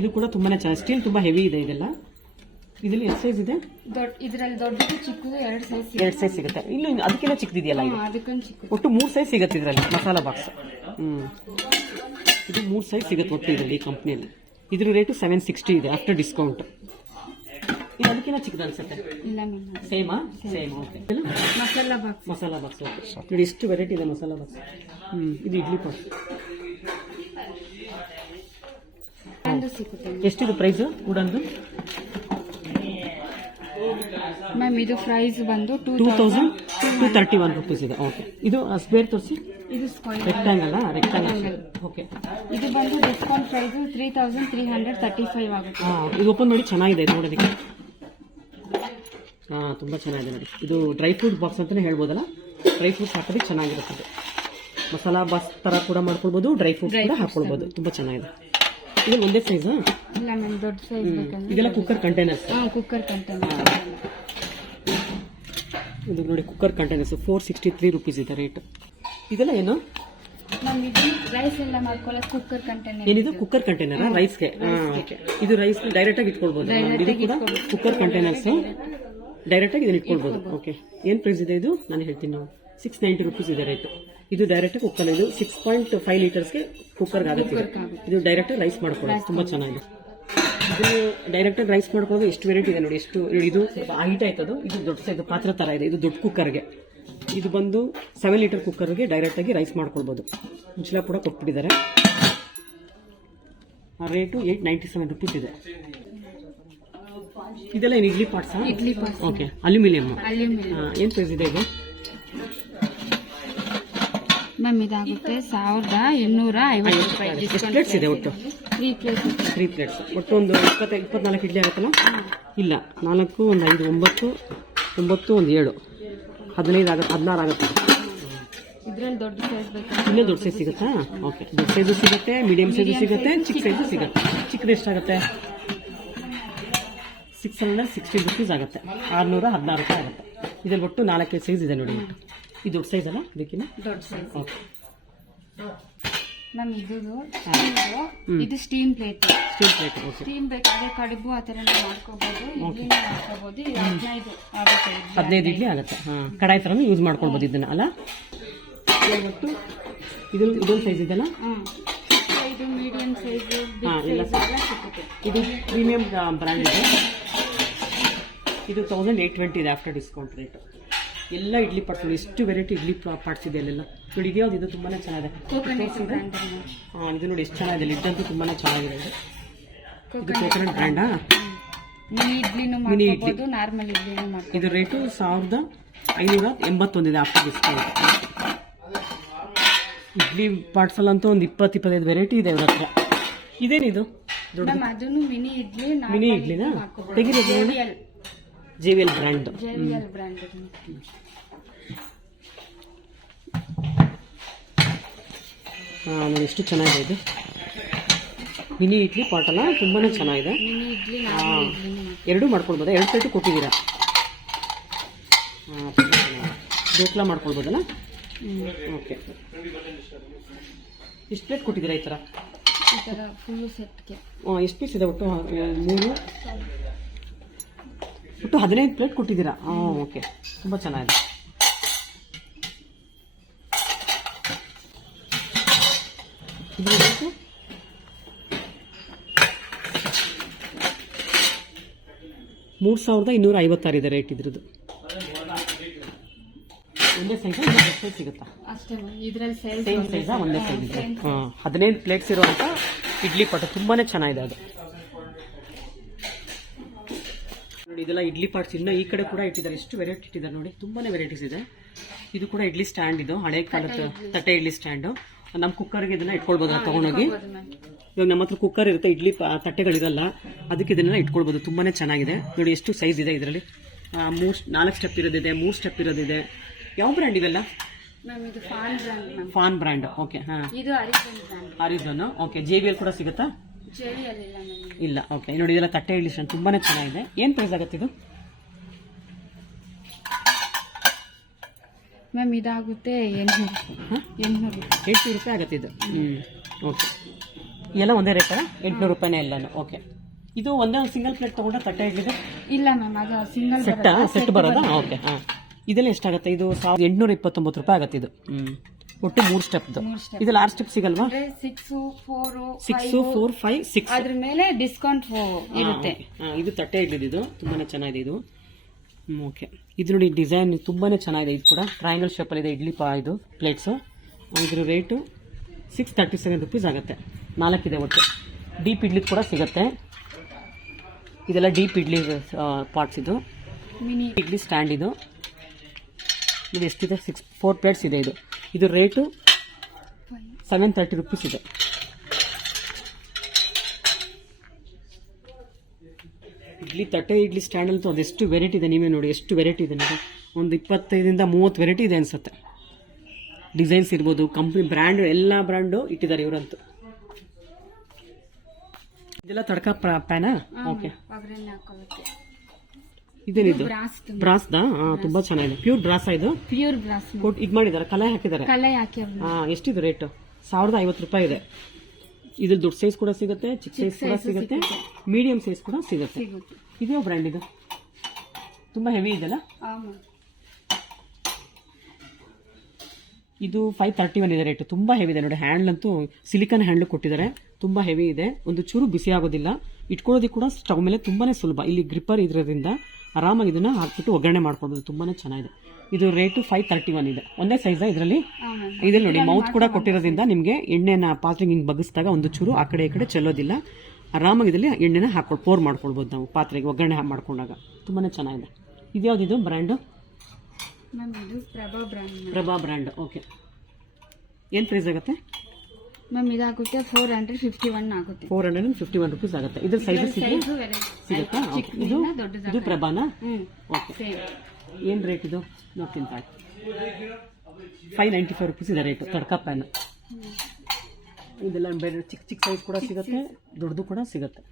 ಇದು ಕೂಡ ತುಂಬಾನೇ ಚೆನ್ನಾಗಿ ಸ್ಟೀಲ್ ತುಂಬಾ ಹೆವಿ ಇದೆ ಇದೆಲ್ಲ. ಇದರಲ್ಲಿ ಎಷ್ಟು ಸೈಜ್ ಇದೆ? ದೊಡ್ಡ ಇದರಲ್ಲಿ ದೊಡ್ಡದು ಚಿಕ್ಕದು ಎರಡು ಸೈಜ್ ಎರಡು ಸೈಜ್ ಸಿಗುತ್ತೆ. ಇನ್ನು ಅದಕ್ಕಿಂತ ಚಿಕ್ಕದಿದೆಯಲ್ಲ ಇದು? ಅದಕ್ಕೊಂದು ಒಟ್ಟು ಮೂರು ಸೈಜ್ ಸಿಗುತ್ತೆ ಇದರಲ್ಲಿ ಮಸಾಲಾ ಬಾಕ್ಸ್ ಹ್ಮ್. ಇದು ಮೂರು ಸೈಜ್ ಸಿಗುತ್ತೆ ಒಟ್ಟು ಇದರಲ್ಲಿ ಈ ಕಂಪ್ನಿಯಲ್ಲಿ ಇದ್ರ ರೇಟು ಸೆವೆನ್ ಸಿಕ್ಸ್ಟಿ ಇದೆ ಆಫ್ಟರ್ ಡಿಸ್ಕೌಂಟ್ ಇದು ಅದಕ್ಕಿಂತ ಚಿಕ್ಕದು ಅನ್ಸುತ್ತೆ? ಸೇಮಾ same okay masala box masala box okay ನೋಡಿ ಎಷ್ಟು ವೆರೈಟಿ ಇದೆ ಮಸಾಲಾ ಬಾಕ್ಸ್ ಹ್ಮ್ ಇದು ಇಡ್ಲಿ ಪಾಟ್ ಎಷ್ಟಿದು ಪ್ರೈಸ್? ಉಡನ್ದು ಮ್ಯಾಮ್ ಇದು ಪ್ರೈಸ್ ಬಂದು two two thousand two thirty one rupees ಇದೆ. ಓಕೆ ಇದು ಸ್ಕ್ವೇರ್ ತೋರಿಸಿ? ಇದು ಸ್ಕ್ವೇರ್ ರೆಕ್ಟಾಂಗಲ್ ರೆಕ್ಟಾಂಗಲ್ ಓಕೆ ಇದು ಬಂದು discount price three thousand three hundred thirty five ಆಗುತ್ತೆ. ಹಾಂ ಇದು ಓಪನ್ ನೋಡಿ ಚೆನ್ನಾಗಿದೆ ನೋಡೋದಕ್ಕೆ. ಹಾಂ ತುಂಬ ಚೆನ್ನಾಗಿದೆ ನೋಡಿ. ಇದು ಡ್ರೈ ಫ್ರೂಟ್ ಬಾಕ್ಸ್ ಅಂತಲೇ ಹೇಳ್ಬೋದಲ್ಲ? ಡ್ರೈ ಫ್ರೂಟ್ಸ್ ಹಾಕೋದಕ್ಕೆ ಚೆನ್ನಾಗಿರುತ್ತೆ ಮಸಾಲ ಬಾಕ್ಸ್ ಥರ ಕೂಡ ಮಾಡ್ಕೊಳ್ಬೋದು ಡ್ರೈ ಫ್ರೂಟ್ಸ್ ಕೂಡ ಹಾಕ್ಕೊಳ್ಬೋದು ತುಂಬ ಚೆನ್ನಾಗಿದೆ. ಇದು ಒಂದೇ ಸೈಜ್ ಇಲ್ಲ ಮ್ಯಾಮ್ ದೊಡ್ಡ ಸೈಜ್ ಬೇಕಂದ್ರೆ ಇದೆಲ್ಲ ಕುಕ್ಕರ್ ಕಂಟೈನರ್ಸ್ ಹಾ ಕುಕ್ಕರ್ ಕಂಟೈನರ್ ಇದು ನೋಡಿ cooker containers four sixty three rupees ಇದೆ ರೇಟ್ ಇದೆಲ್ಲ ಏನು? ರೈಸ್ ಎಲ್ಲ ಮಾಡ್ಕೊಳ್ಳೋದು ಕುಕ್ಕರ್ ಕಂಟೈನರ್ ಏನಿದು ಕುಕ್ಕರ್ ಕಂಟೈನರ್ ರೈಸ್ಗೆ ಇದು ರೈಸ್ ಡೈರೆಕ್ಟ್ ಆಗಿ ಇಟ್ಕೊಳ್ಬಹುದು ಇದು ಕೂಡ ಕುಕ್ಕರ್ ಕಂಟೈನರ್ಸ್ ಡೈರೆಕ್ಟ್ ಆಗಿ ಇದನ್ನ ಇಟ್ಕೊಳ್ಬೋದು. ಓಕೆ ಏನ್ ಪ್ರೈಸ್ ಇದೆ ಇದು? ನಾನು ಹೇಳ್ತೀನಿ ನಾವು. ಸಿಕ್ಸ್ ನೈಂಟಿ ರುಪೀಸ್ ಇದೆ ರೇಟ್ ಇದು ಡೈರೆಕ್ಟ್ ಕುಕ್ಕರ್ ಇದು ಸಿಕ್ಸ್ ಪಾಯಿಂಟ್ ಫೈವ್ ಲೀಟರ್ಸ್ಗೆ ಕುಕ್ಕರ್ಗೆ ಆಗುತ್ತೆ. ಇದು. ಡೈರೆಕ್ಟ್ ರೈಸ್ ಮಾಡ್ಕೊಳ್ಳೋದು. ತುಂಬಾ ಚೆನ್ನಾಗಿದೆ. ಇದು ಡೈರೆಕ್ಟ್ ರೈಸ್ ಮಾಡ್ಕೊಳ್ಳೋದು ಎಷ್ಟು ವೆರೈಟಿ ಇದೆ ನೋಡಿ ಎಷ್ಟು ಇದು ಸ್ವಲ್ಪ ಹೈಟ್ ಆಯ್ತದು. ಇದು ದೊಡ್ಡ ಸೈಜ್ ಪಾತ್ರೆ ತರ ಇದೆ. ಇದು ದೊಡ್ಡ ಕುಕ್ಕರ್ಗೆ ಇದು ಬಂದು ಸೆವೆನ್ ಲೀಟರ್ ಕುಕ್ಕರ್ಗೆ ಡೈರೆಕ್ಟ್ ಆಗಿ ರೈಸ್ ಮಾಡ್ಕೊಳ್ಬೋದು. ಮುಂಚಿಲ ಕೂಡ ಕೊಟ್ಬಿಟ್ಟಿದ್ದಾರೆ. Rate eight ninety seven rupees ಇದೆ. ಇದೆಲ್ಲ ಏನು idli ಪಾಟ್ಸಾ idli pots okay aluminium aluminium. ಏನು ಪ್ರೈಸ್ ಇದೆ ಇದು? ಮ್ಯಾಮ್ ಇದಾಗುತ್ತೆ ಸಾವಿರದ ಎಂಟುನೂರ ಐವತ್ತು ರೂಪಾಯಿ ಎಷ್ಟು ಪ್ಲೇಟ್ಸ್ ಇದೆ ಒಟ್ಟು. ತ್ರೀ ಪ್ಲೇಟ್ ತ್ರೀ ಪ್ಲೇಟ್ಸ್ ಒಟ್ಟು ಒಂದು ಇಪ್ಪತ್ತೈದು ಇಪ್ಪತ್ನಾಲ್ಕು ಇಡ್ಲಿ ಆಗುತ್ತಲ್ಲ? ಇಲ್ಲ. ನಾಲ್ಕು ಒಂದು ಐದು ಒಂಬತ್ತು ಒಂಬತ್ತು ಒಂದು ಏಳು. ಹದಿನೈದು ಆಗುತ್ತೆ ಹದಿನಾರು ಆಗುತ್ತೆ. ಇದರಲ್ಲಿ ದೊಡ್ಡ ಸೈಜ್ ಬೇಕು? ಇನ್ನೂ ದೊಡ್ಡ ಸೈಜ್ ಸಿಗುತ್ತಾ? ಓಕೆ ದೊಡ್ಡ ಸೈಜು ಸಿಗುತ್ತೆ ಮೀಡಿಯಂ ಸೈಜು ಸಿಗುತ್ತೆ ಚಿಕ್ಕ ಸೈಜು ಸಿಗುತ್ತೆ. ಚಿಕ್ಕದು ಎಷ್ಟಾಗುತ್ತೆ? ಸಿಕ್ಸ್ ಹಂಡ್ರೆಡ್ ಸಿಕ್ಸ್ಟಿ ರುಪೀಸ್ ಆಗುತ್ತೆ. ಆರುನೂರ ಹದಿನಾರು ರೂಪಾಯಿ ಆಗುತ್ತೆ. ಇದ್ರಲ್ಲಿ ಒಟ್ಟು ನಾಲ್ಕೈದು ಸೈಜ್ ಇದೆ ನೋಡಿ. ಇದು ದೊಡ್ಡ ಸೈಜ್ ಅಲ್ಲ? ಬೇಕಿನ ದೊಡ್ಡ ಸೈಜ್ ಓಕೆ ಮ್ಯಾಮ್ ಇದು ಇದು- ಇದು steam plate steam plate okay steam ಬೇಕಾದ್ರೆ ಕಡುಬು ಆ ಥರ ಮಾಡ್ಕೋಬಹುದು ಇಡ್ಲಿನ ಮಾಡ್ಕೋಬಹುದು ಇದು ಹದಿನೈದು ಆಗುತ್ತೆ ಇಡ್ಲಿ. ಹದಿನೈದು ಇಡ್ಲಿ ಆಗುತ್ತೆ. ಹಾಂ. ಕಡಾಯಿ ಥರನೂ ಯೂಸ್ ಮಾಡ್ಕೊಳ್ಬೋದು ಇದನ್ನ ಅಲ್ಲ? ಒಟ್ಟು ಇದು ಇದೊಂದು ಸೈಜ್ ಇದೆಲ್ಲ ಹಾಂ ಇದು ಮೀಡಿಯಂ ಸೈಜ್ ಹಾಂ ಎಲ್ಲ ಸೈಜ್ ಸಿಗುತ್ತೆ. ಇದು ಪ್ರೀಮಿಯಂ ಬ್ರ್ಯಾಂಡ್ ಇದೆ. ಇದು ತೌಸಂಡ್ ಏಟ್ ಟ್ವೆಂಟಿ ಇದೆ ಆಫ್ಟರ್ ಡಿಸ್ಕೌಂಟ್ ರೇಟ್ ಎಲ್ಲ ಇಡ್ಲಿ ಪಾಟ್ಗಳು ಎಷ್ಟು ವೆರೈಟಿ ಇಡ್ಲಿ ಪಾಟ್ಸ್ ಇದೆ ಅಲ್ಲೆಲ್ಲ? ನೋಡಿ ಇದು ಯಾವ್ದು ಇದು ತುಂಬಾ ಚೆನ್ನಾಗಿದೆ. ಹಾಂ ಇದು ನೋಡಿ ಎಷ್ಟು ಚೆನ್ನಾಗಿದೆ. ಅಂತೂ ತುಂಬಾ ಚೆನ್ನಾಗಿದೆ ಇದು. ಕೋಕೋನಟ್ ಬ್ರ್ಯಾಂಡಾ. ಮಿನಿ ಇಡ್ಲಿ. ನಾರ್ಮಲ್ ಮಾಡ್ಕೋಬಹುದು ಇದು ರೇಟು ಸಾವಿರದ ಐನೂರ ಎಂಬತ್ತೊಂದಿದೆ ಆಫ್ಟರ್ ಡಿಸ್ಕೌಂಟ್ ಇಡ್ಲಿ ಅಂತೂ ಒಂದು ಇಪ್ಪತ್ತು ಇಪ್ಪತ್ತೈದು ವೆರೈಟಿ ಇದೆ ಅವ್ರ ಹತ್ರ ಇದೇನಿದು ಮಿನಿ ಇಡ್ಲಿ ಮಿನಿ ಇಡ್ಲಿನಾ? ತೆಗಿರೋದು J V L brand brand ಹಾಂ ಎಷ್ಟು ಚೆನ್ನಾಗಿದೆ ಇದು? ಮಿನಿ ಇಡ್ಲಿ ಪಾಟಲ್ಲ ತುಂಬಾ ಚೆನ್ನಾಗಿದೆ. ಎರಡೂ ಮಾಡ್ಕೊಳ್ಬೋದಾ? ಎರಡು ಪ್ಲೇಟು ಕೊಟ್ಟಿದ್ದೀರಾ? ಹಾಂ ಡೋಕ್ಲಾ ಮಾಡ್ಕೊಳ್ಬೋದಲ್ಲ? ಓಕೆ. ಎಷ್ಟು ಪ್ಲೇಟ್ ಕೊಟ್ಟಿದ್ದೀರಾ ಈ ಥರ? ಈ ಥರ ಫುಲ್ಲು ಸೆಟ್ಗೆ ಎಷ್ಟು ಪೀಸ್ ಇದೆ ಒಟ್ಟು? ಮೂರು? ಒಟ್ಟು ಹದಿನೈದು ಪ್ಲೇಟ್ ಕೊಟ್ಟಿದ್ದೀರಾ? ಹಾಂ ಓಕೆ. ತುಂಬ ಚೆನ್ನಾಗಿದೆ? ಮೂರು ಸಾವಿರದ ಇನ್ನೂರ ಐವತ್ತಾರು ಇದೆ ರೇಟ್ ಇದ್ರದ್ದು. ಒಂದೇ ಸೈಜ್ ಸೈಜ್ ಸಿಗುತ್ತಾ? ಅಷ್ಟೇ ಮ್ಯಾಮ್ ಇದ್ರಲ್ಲಿ ಸೇಮ್ ಸೈಜಾ ಒಂದೇ ಸೈಜ್ ಹಾಂ ಹದಿನೈದು ಪ್ಲೇಟ್ಸ್ ಇರುವಂಥ ಇಡ್ಲಿ ಪಟ ತುಂಬಾನೇ ಚೆನ್ನಾಗಿದೆ ಅದು. ನೋಡಿ ಇದೆಲ್ಲ ಇಡ್ಲಿ ಪಾಟ್ಸ್ ಇನ್ನು ಈ ಕಡೆ ಕೂಡ ಇಟ್ಟಿದ್ದಾರೆ. ಎಷ್ಟು ವೆರೈಟಿ ಇಟ್ಟಿದ್ದಾರೆ ನೋಡಿ. ತುಂಬಾನೇ ವೆರೈಟೀಸ್ ಇದೆ. ಇದು ಕೂಡ ಇಡ್ಲಿ ಸ್ಟ್ಯಾಂಡ್ ಇದು. ಹಳೆ ಕಾಲದ ತಟ್ಟೆ ಇಡ್ಲಿ ಸ್ಟ್ಯಾಂಡು ನಮ್ಮ ಕುಕ್ಕರ್ಗೆ ಇದನ್ನ ಇಟ್ಕೊಳ್ಬೋದು ತಗೊಂಡೋಗಿ. ಇವಾಗ ನಮ್ಮ ಹತ್ರ ಕುಕ್ಕರ್ ಇರುತ್ತೆ ಇಡ್ಲಿ ತಟ್ಟೆಗಳು ತಟ್ಟೆಗಳಿರಲ್ಲ ಅದಕ್ಕೆ ಇದನ್ನೆಲ್ಲ ಇಟ್ಕೊಳ್ಬೋದು. ತುಂಬಾನೇ ಚೆನ್ನಾಗಿದೆ. ನೋಡಿ ಎಷ್ಟು ಸೈಜ್ ಇದೆ ಇದರಲ್ಲಿ. ಮೂರು ನಾಲ್ಕು ಸ್ಟೆಪ್ ಇರೋದಿದೆ ಮೂರು ಸ್ಟೆಪ್ ಇರೋದಿದೆ. ಯಾವ ಬ್ರ್ಯಾಂಡ್ ಇವೆಲ್ಲ ಫಾನ್ ಬ್ರ್ಯಾಂಡ್ ಓಕೆ ಹಾಂ. ಇದು ಓಕೆ ಜೆ ಬಿ ಎಲ್ ಕೂಡ ಸಿಗುತ್ತಾ? ಇಲ್ಲ ಓಕೆ ನೋಡಿ ಇದೆಲ್ಲ ತಟ್ಟೆ ಇಡ್ಲಿ ಸ್ಟ್ಯಾಂಡ್ ತುಂಬಾನೇ ಚೆನ್ನಾಗಿದೆ. ಏನು ಪ್ರೈಸ್ ಆಗುತ್ತೆ ಇದು? ಮ್ಯಾಮ್ ಇದಾಗುತ್ತೆ ಎಂಟ್ನೂರು. ಹಾಂ? ಎಂಟ್ನೂರು ಎಂಟುನೂರು ರೂಪಾಯಿ ಆಗುತ್ತೆ ಇದು. ಹ್ಞೂ ಓಕೆ ಎಲ್ಲ ಒಂದೇ ರೇಟಾ ಎಂಟ್ನೂರು ರೂಪಾಯಿನೇ ಎಲ್ಲನೂ ಓಕೆ ಇದು ಒಂದೇ ಒಂದು ಸಿಂಗಲ್ ಪ್ಲೇಟ್ ತಗೊಂಡ್ರೆ ತಟ್ಟೆ ಇಡ್ಲಿದೆ ಇಲ್ಲ ಮ್ಯಾಮ್ ಅದು ಸಿಂಗಲ್ ಸೆಟ್ ಸೆಟ್ ಬರೋದಾ? ಓಕೆ ಹಾಂ. ಇದೆಲ್ಲ ಎಷ್ಟಾಗುತ್ತೆ? ಇದು ಸಾವಿರದ ಎಂಟುನೂರ ಇಪ್ಪತ್ತೊಂಬತ್ತು ರೂಪಾಯಿ ಆಗುತ್ತೆ ಇದು. ಹ್ಞೂ ಒಟ್ಟು ಮೂರು ಸ್ಟೆಪ್ ಇದ್ರಲ್ಲಿ ಆರು step ಸಿಗಲ್ವಾ? Six four six four five six ಅದ್ರ ಮೇಲೆ ಡಿಸ್ಕೌಂಟ್ ಇರುತ್ತೆ. ಇದು ತಟ್ಟೆ ಇಡ್ಲಿದ್ದು ಇದು. ತುಂಬಾನೇ ಚೆನ್ನಾಗಿದೆ ಇದು. ಓಕೆ ಇದು ನೋಡಿ ಡಿಸೈನ್ ತುಂಬಾನೇ ಚೆನ್ನಾಗಿದೆ. ಇದು ಕೂಡ ಟ್ರಯಾಂಗಲ್ ಶೇಪಲ್ಲಿ ಇದೆ ಇಡ್ಲಿ ಪಾ ಇದು ಪ್ಲೇಟ್ಸು ಇದ್ರ rate six thirty seven rupees ಆಗುತ್ತೆ. ನಾಲ್ಕಿದೆ ಒಟ್ಟು. ಡೀಪ್ ಇಡ್ಲಿ ಕೂಡ ಸಿಗುತ್ತೆ. ಇದೆಲ್ಲ ಡೀಪ್ ಇಡ್ಲಿ ಪಾಟ್ಸ್ ಇದು. ಮಿನಿ ಇಡ್ಲಿ ಸ್ಟ್ಯಾಂಡ್ ಇದು. ಇದು ಎಷ್ಟಿದೆ? ಸಿಕ್ಸ್ ಫೋರ್ ಪ್ಲೇಟ್ಸ್ ಇದೆ ಇದು. ಇದು ರೇಟು ಸೆವೆನ್ ತರ್ಟಿ ರುಪೀಸ್ ಇದೆ. ಇಡ್ಲಿ ತಟ್ಟೆ ಇಡ್ಲಿ ಸ್ಟ್ಯಾಂಡ್ ಅಂತೂ ಅದೆಷ್ಟು ವೆರೈಟಿ ಇದೆ ನೀವೇ ನೋಡಿ ಎಷ್ಟು ವೆರೈಟಿ ಇದೆ ನೋಡಿ. ಒಂದು ಇಪ್ಪತ್ತೈದರಿಂದ ಮೂವತ್ತು ವೆರೈಟಿ ಇದೆ ಅನ್ಸುತ್ತೆ. ಡಿಸೈನ್ಸ್ ಇರ್ಬೋದು ಕಂಪ್ನಿ ಬ್ರ್ಯಾಂಡ್ ಎಲ್ಲ ಬ್ರ್ಯಾಂಡು ಇಟ್ಟಿದ್ದಾರೆ ಇವರಂತೂ. ಇದೆಲ್ಲ ತಡ್ಕ ಪ್ಯಾನಾ? ಓಕೆ ಇದೇನಿದು? ಬ್ರಾಸ್ ಬ್ರಾಸ್ದಾ ತುಂಬಾ ಚೆನ್ನಾಗಿದೆ. ಪ್ಯೂರ್ ಬ್ರಾಸ್ ಇದು? ಪ್ಯೂರ್ ಬ್ರಾಸ್ ಕೊಟ್ಟು ಇದು ಮಾಡಿದ್ದಾರೆ ಕಲೆ ಹಾಕಿದ್ದಾರೆ ಕಲೆ ಹಾಕಿ ಹಾ ಎಷ್ಟಿದೆ ರೇಟ್ ಸಾವಿರದ ಐವತ್ತು ರೂಪಾಯಿ ಇದೆ. ಇದ್ರ ದೊಡ್ಡ ಸೈಜ್ ಕೂಡ ಸಿಗುತ್ತೆ ಚಿಕ್ಕ ಸೈಜ್ ಕೂಡ ಸಿಗುತ್ತೆ ಮೀಡಿಯಂ ಸೈಜ್ ಕೂಡ ಸಿಗುತ್ತೆ. ಇದ್ಯಾವ ಬ್ರ್ಯಾಂಡ್ ಇದು? ತುಂಬಾ ಹೆವಿ ಇದೆಲ್ಲ ಇದು ಫೈವ್ ತರ್ಟಿ ಒನ್ ಇದೆ ರೇಟ್ ತುಂಬಾ ಹೆವಿ ಇದೆ. ನೋಡಿ ಹ್ಯಾಂಡ್ಲ್ ಅಂತೂ ಸಿಲಿಕಾನ್ ಹ್ಯಾಂಡ್ಲ್ ಕೊಟ್ಟಿದ್ದಾರೆ. ತುಂಬಾ ಹೆವಿ ಇದೆ. ಒಂದು ಚೂರು ಬಿಸಿ ಆಗೋದಿಲ್ಲ. ಇಟ್ಕೊಳ್ಳೋದಕ್ಕೆ ಕೂಡ ಸ್ಟವ್ ಮೇಲೆ ತುಂಬಾನೇ ಸುಲಭ. ಇಲ್ಲಿ ಗ್ರಿಪ್ಪರ್ ಇದ್ರಿಂದ ಆರಾಮಾಗಿ ಇದನ್ನ ಹಾಕ್ಬಿಟ್ಟು ಒಗ್ಗರಣೆ ಮಾಡ್ಕೊಬೋದು. ತುಂಬಾನೇ ಚೆನ್ನಾಗಿದೆ. ಇದು ರೇಟು ಫೈವ್ ತರ್ಟಿ ಒನ್ ಇದೆ. ಒಂದೇ ಸೈಜ್ ಇದರಲ್ಲಿ? ಇದ್ರಲ್ಲಿ ನೋಡಿ ಮೌತ್ ಕೂಡ ಕೊಟ್ಟಿರೋದ್ರಿಂದ ನಿಮಗೆ ಎಣ್ಣೆನ ಪಾತ್ರೆಗೆ ಹಿಂಗೆ ಬಗ್ಗಿಸಿದಾಗ ಒಂದು ಚೂರು ಆ ಕಡೆ ಈ ಕಡೆ ಚೆಲ್ಲೋದಿಲ್ಲ. ಆರಾಮಾಗಿ ಇದರಲ್ಲಿ ಎಣ್ಣೆನ ಹಾಕೊಂಡು ಪೋರ್ ಮಾಡ್ಕೊಳ್ಬೋದು ನಾವು ಪಾತ್ರೆಗೆ ಒಗ್ಗರಣೆ ಮಾಡ್ಕೊಂಡಾಗ. ತುಂಬಾನೇ ಚೆನ್ನಾಗಿದೆ. ಇದು Prabha brand Prabha brand okay ಏನು ಪ್ರೈಸ್ ಆಗುತ್ತೆ? ಮ್ಯಾಮ್ ಇದಾಗುತ್ತೆ ಫೋರ್ ಹಂಡ್ರೆಡ್ ಫಿಫ್ಟಿ ಒನ್ ಆಗುತ್ತೆ. Four hundred fifty one rupees ಆಗುತ್ತೆ. ಇದ್ರ ಸೈಜಸ್ ಸಿಗುತ್ತಾ? ಇದು ಇದು ಪ್ರಭಾನ? ಓಕೆ ಏನು ರೇಟ್ ಇದು? ನೋಡ್ತೀನಿ ತಾಯಿ ಫೈವ್ ನೈಂಟಿ ಫೈವ್ ರುಪೀಸ್ ಇದೆ ರೇಟ್ ತಡ್ಕ ಪ್ಯಾನ್ ಇದೆಲ್ಲ ಬೇರೆ ಚಿಕ್ಕ ಚಿಕ್ಕ ಸೈಜ್ ಕೂಡ ಸಿಗುತ್ತೆ ದೊಡ್ಡದು ಕೂಡ ಸಿಗುತ್ತೆ.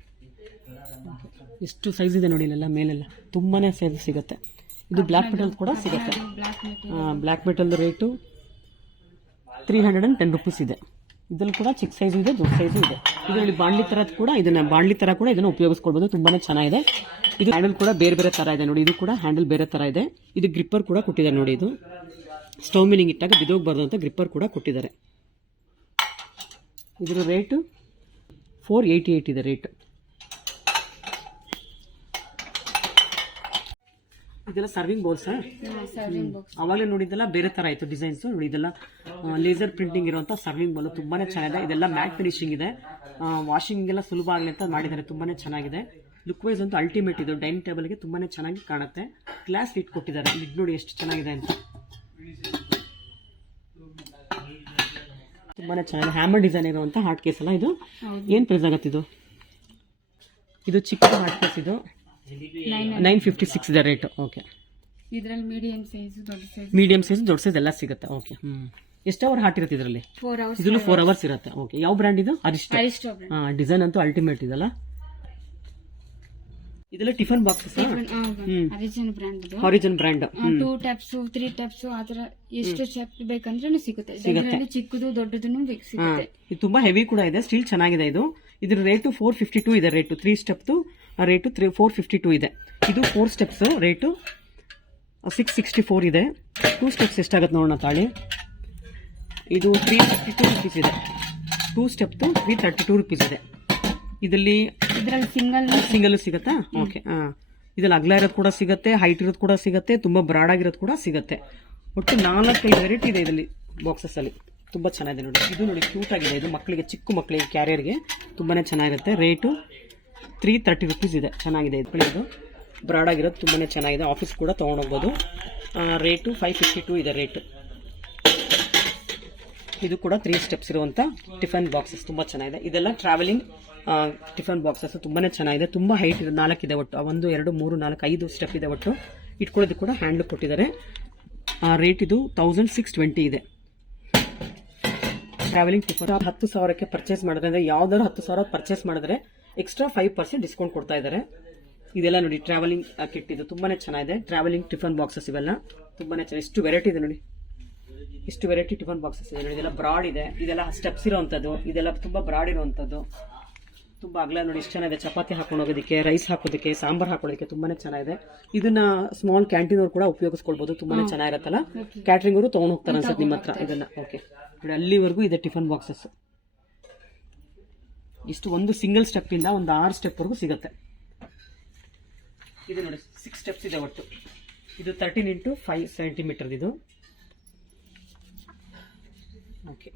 ಎಷ್ಟು ಸೈಜ್ ಇದೆ ನೋಡಿ ಇಲ್ಲೆಲ್ಲ ಮೇಲೆಲ್ಲ. ತುಂಬಾನೇ ಸೈಜ್ ಸಿಗುತ್ತೆ. ಇದು ಬ್ಲ್ಯಾಕ್ ಮೆಟಲ್ ಕೂಡ ಸಿಗುತ್ತೆ. Black black metal rate three hundred and ten rupees ಇದೆ. ಇದ್ರಲ್ಲಿ ಕೂಡ ಚಿಕ್ಕ ಸೈಜ್ ಇದೆ, ದೊಡ್ಡ ಸೈಜು ಇದೆ. ಇದರಲ್ಲಿ ಬಾಣಲಿ ಥರ ಕೂಡ ಇದನ್ನ, ಬಾಣಲಿ ಥರ ಕೂಡ ಇದನ್ನು ಉಪಯೋಗಿಸ್ಕೊಳ್ಬೋದು. ತುಂಬಾನೇ ಚೆನ್ನಾಗಿದೆ. ಇದು ಹ್ಯಾಂಡಲ್ ಕೂಡ ಬೇರೆ ಬೇರೆ ಥರ ಇದೆ ನೋಡಿ. ಇದು ಕೂಡ ಹ್ಯಾಂಡಲ್ ಬೇರೆ ಥರ ಇದೆ. ಇದು ಗ್ರಿಪ್ಪರ್ ಕೂಡ ಕೊಟ್ಟಿದ್ದಾರೆ ನೋಡಿ ಇದು. ಸ್ಟವ್ ಮೀನಿಂಗ್ ಇಟ್ಟಾಗ ಬಿದೋಗ್ಬಾರ್ದು ಅಂತ ಗ್ರಿಪ್ಪರ್ ಕೂಡ ಕೊಟ್ಟಿದ್ದಾರೆ. ಇದರ ರೇಟು ಫೋರ್ ಏಯ್ಟಿ ಏಯ್ಟ್ ಇದೆ ರೇಟ್ ಇದೆಲ್ಲ ಸರ್ವಿಂಗ್ ಬೌಲ್ಸ್ ಅವಾಗಲೇ ನೋಡಿದ್ದೆಲ್ಲ ಬೇರೆ ತರ ಆಯ್ತು ಡಿಸೈನ್ಸ್ ನೋಡಿ ಇದೆಲ್ಲ ಲೇಸರ್ ಪ್ರಿಂಟಿಂಗ್ ಇರುವಂತ ಸರ್ವಿಂಗ್ ಬೌಲ್ ತುಂಬಾನೇ ಚೆನ್ನಾಗಿದೆ. ಇದೆಲ್ಲ ಮ್ಯಾಟ್ ಫಿನಿಶಿಂಗ್ ಇದೆ. ವಾಷಿಂಗ್ ಎಲ್ಲ ಸುಲಭ ಆಗಲಿ ಅಂತ ಮಾಡಿದ್ದಾರೆ. ತುಂಬಾನೇ ಚೆನ್ನಾಗಿದೆ. ಲುಕ್ ವೈಸ್ ಅಂತೂ ಅಲ್ಟಿಮೇಟ್ ಇದು. ಡೈನಿಂಗ್ ಟೇಬಲ್ಗೆ ತುಂಬಾನೇ ಚೆನ್ನಾಗಿ ಕಾಣುತ್ತೆ. ಗ್ಲಾಸ್ ಲಿಟ್ ಕೊಟ್ಟಿದ್ದಾರೆ. ಲಿಡ್ ನೋಡಿ ಎಷ್ಟು ಚೆನ್ನಾಗಿದೆ ಅಂತ. ತುಂಬಾನೇ ಚೆನ್ನಾಗಿದೆ. ಹ್ಯಾಮರ್ ಡಿಸೈನ್ ಇರುವಂತ ಹಾರ್ಟ್ ಕೇಸ್ ಅಲ್ಲ ಇದು? ಏನ್ ಪ್ರೈಸ್ ಆಗುತ್ತೆ ಇದು? ಇದು ಚಿಕ್ಕ ಹಾರ್ಟ್ ಕೇಸ್ ಇದು. ನೈನ್ ಫಿಫ್ಟಿ ಸಿಕ್ಸ್ ಇದೆ ರೇಟ್ ಓಕೆ ಇದರಲ್ಲಿ ಮೀಡಿಯಂ ಸೈಜ್ ದೊಡ್ಡ ಸೈಜ್ ಮೀಡಿಯಂ ಸೈಜ್ ದೊಡ್ಡ ಸೈಜ್ ಎಲ್ಲ ಸಿಗುತ್ತೆ ಓಕೆ ಹ್ಮ್. ಎಷ್ಟು ಅವರ್ ಹಾಟ್ ಇರುತ್ತೆ ಇದರಲ್ಲಿ? ಫೋರ್ ಅವರ್ಸ್ ಇದರಲ್ಲೂ ಫೋರ್ ಅವರ್ಸ್ ಇರುತ್ತೆ ಓಕೆ ಯಾವ ಬ್ರ್ಯಾಂಡ್ ಇದು? ಅರಿಷ್ಟ ಹಾಂ ಡಿಸೈನ್ ಅಂತೂ ಅಲ್ಟಿಮೇಟ್ ಇದಲ್ಲ? ಇದೆಲ್ಲ ಟಿಫನ್ ಬಾಕ್ಸಸ್ ಅರಿಜಿನ್ ಬ್ರ್ಯಾಂಡ್ ಇದು. Horizon brand two types three types ಆತರ ಎಷ್ಟು ಶೇಪ್ ಬೇಕಂದ್ರೂ ಸಿಗುತ್ತೆ. ಇದರಲ್ಲಿ ಚಿಕ್ಕದು ದೊಡ್ಡದನ್ನು ಸಿಗುತ್ತೆ. ಇದು ತುಂಬಾ ಹೆವಿ ಕೂಡ ಇದೆ ಸ್ಟೀಲ್ ಚೆನ್ನಾಗಿದೆ ಇದು. ಇದ್ರ ರೇಟು ಫೋರ್ ಫಿಫ್ಟಿ ಟೂ ಇದೆ rate three ಸ್ಟೆಪ್ದು rate three four fifty two ಇದೆ. ಇದು four steps rate six sixty four ಇದೆ ಟೂ ಸ್ಟೆಪ್ಸ್ ಎಷ್ಟಾಗುತ್ತೆ ನೋಡೋಣ ತಾಳಿ. ಇದು ತ್ರೀ ಫಿಫ್ಟಿ ಟೂ ರುಪೀಸ್ ಇದೆ. ಟೂ ಸ್ಟೆಪ್ದು ತ್ರೀ ತರ್ಟಿ ಟೂ ರುಪೀಸ್ ಇದೆ. ಇದರಲ್ಲಿ ಇದರಲ್ಲಿ ಸಿಂಗಲ್ ಸಿಂಗಲ್ ಸಿಗುತ್ತಾ? ಓಕೆ ಹಾಂ ಇದರಲ್ಲಿ ಅಗಲ ಇರೋದು ಕೂಡ ಸಿಗುತ್ತೆ ಹೈಟ್ ಇರೋದು ಕೂಡ ಸಿಗುತ್ತೆ ತುಂಬ ಬ್ರಾಡ್ ಆಗಿರೋದು ಕೂಡ ಸಿಗುತ್ತೆ. ಒಟ್ಟು ನಾಲ್ಕೈದು ವೆರೈಟಿ ಇದೆ ಇದರಲ್ಲಿ ಬಾಕ್ಸಸ್ ಅಲ್ಲಿ. ತುಂಬಾ ಚೆನ್ನಾಗಿದೆ ನೋಡಿ. ಇದು ನೋಡಿ ಕ್ಯೂಟ್ ಆಗಿದೆ. ಇದು ಮಕ್ಕಳಿಗೆ ಚಿಕ್ಕ ಮಕ್ಕಳಿಗೆ ಕ್ಯಾರಿಯರ್ಗೆ ತುಂಬಾನೇ ಚೆನ್ನಾಗಿರುತ್ತೆ. ರೇಟು ತ್ರೀ ತರ್ಟಿ ರುಪೀಸ್ ಇದೆ. ಚೆನ್ನಾಗಿದೆ ಇದು. ಬ್ರಾಡ್ ಆಗಿರೋದು, ತುಂಬಾನೇ ಚೆನ್ನಾಗಿದೆ. ಆಫೀಸ್ ಕೂಡ ತೊಗೊಂಡೋಗ್ಬೋದು. ರೇಟು ಫೈವ್ ಫಿಫ್ಟಿ ಟೂ ಇದೆ ರೇಟು ಇದು ಕೂಡ ತ್ರೀ ಸ್ಟೆಪ್ಸ್ ಇರುವಂಥ ಟಿಫನ್ ಬಾಕ್ಸಸ್ ತುಂಬಾ ಚೆನ್ನಾಗಿದೆ. ಇದೆಲ್ಲ ಟ್ರಾವೆಲಿಂಗ್ ಟಿಫನ್ ಬಾಕ್ಸಸ್ ತುಂಬಾ ಚೆನ್ನಾಗಿದೆ. ತುಂಬಾ ಹೈಟ್ ಇದೆ ನಾಲ್ಕು ಇದೆ ಒಟ್ಟು. ಒಂದು, ಎರಡು, ಮೂರು, ನಾಲ್ಕು, ಐದು ಸ್ಟೆಪ್ ಇದೆ ಒಟ್ಟು. ಇಟ್ಕೊಳ್ಳೋದು ಕೂಡ ಹ್ಯಾಂಡ್ಲ್ ಕೊಟ್ಟಿದ್ದಾರೆ. ರೇಟ್ ಇದು ತೌಸಂಡ್ ಸಿಕ್ಸ್ ಟ್ವೆಂಟಿ ಇದೆ. ಟ್ರಾವೆಲಿಂಗ್ ಟಿಫನ್ ಹತ್ತು ಸಾವಿರಕ್ಕೆ ಪರ್ಚೇಸ್ ಮಾಡಿದ್ರೆ, ಅಂದರೆ ಯಾವ್ದಾದ್ರು ಹತ್ತು ಸಾವಿರ ಪರ್ಚೇಸ್ ಮಾಡಿದ್ರೆ ಎಕ್ಸ್ಟ್ರಾ ಫೈವ್ ಪರ್ಸೆಂಟ್ ಡಿಸ್ಕೌಂಟ್ ಕೊಡ್ತಾ ಇದ್ದಾರೆ ಇದೆಲ್ಲ ನೋಡಿ ಟ್ರಾವೆಲಿಂಗ್ ಕಿಟ್ ಇದು ತುಂಬಾನೇ ಚೆನ್ನಾಗಿದೆ. ಟ್ರಾವೆಲಿಂಗ್ ಟಿಫನ್ ಬಾಕ್ಸಸ್ ಇವೆಲ್ಲ. ತುಂಬಾನೇ ಚೆನ್ನಾಗಿ ಎಷ್ಟು ವೆರೈಟಿ ಇದೆ ನೋಡಿ. ಇಷ್ಟು ವೆರೈಟಿ ಟಿಫನ್ ಬಾಕ್ಸಸ್ ಇದೆ ನೋಡಿ. ಇದೆಲ್ಲ ಬ್ರಾಡ್ ಇದೆ. ಇದೆಲ್ಲ ಸ್ಟೆಪ್ಸ್ ಇರೋವಂಥದ್ದು. ಇದೆಲ್ಲ ತುಂಬ ಬ್ರಾಡ್ ಇರುವಂಥದ್ದು. ತುಂಬ ಅಗಲ ನೋಡಿ ಎಷ್ಟು ಚೆನ್ನಾಗಿದೆ. ಚಪಾತಿ ಹಾಕೊಂಡು ಹೋಗೋದಕ್ಕೆ ರೈಸ್ ಹಾಕೋದಕ್ಕೆ ಸಾಂಬಾರ್ ಹಾಕೊಳ್ಳೋದಕ್ಕೆ ತುಂಬಾನೇ ಚೆನ್ನಾಗಿದೆ. ಇದನ್ನ ಸ್ಮಾಲ್ ಕ್ಯಾಂಟೀನ್ ಅವ್ರು ಕೂಡ ಉಪಯೋಗಿಸ್ಕೊಳ್ಬಹುದು ತುಂಬಾನೇ ಚೆನ್ನಾಗಿರತ್ತಲ್ಲ. ಕ್ಯಾಟ್ರಿಂಗ್ ಅವರು ತೊಗೊಂಡು ಹೋಗ್ತಾರೆ ಅನ್ಸುತ್ತೆ ನಿಮ್ಮ ಹತ್ರ ಇದನ್ನ. ಓಕೆ ನೋಡಿ ಅಲ್ಲಿವರೆಗೂ ಇದೆ ಟಿಫನ್ ಬಾಕ್ಸಸ್ ಇಷ್ಟು ಒಂದು ಸಿಂಗಲ್ ಸ್ಟೆಪ್ ಇಂದ ಒಂದು ಆರು ಸ್ಟೆಪ್ ವರೆಗೂ ಸಿಗುತ್ತೆ. ಇದು ನೋಡಿ ಸಿಕ್ಸ್ ಸ್ಟೆಪ್ಸ್ ಇದೆ ಒಟ್ಟು. ಇದು ತರ್ಟೀನ್ ಇಂಟು ಫೈವ್ ಸೆಂಟಿಮೀಟರ್ ಇದು. ಓಕೆ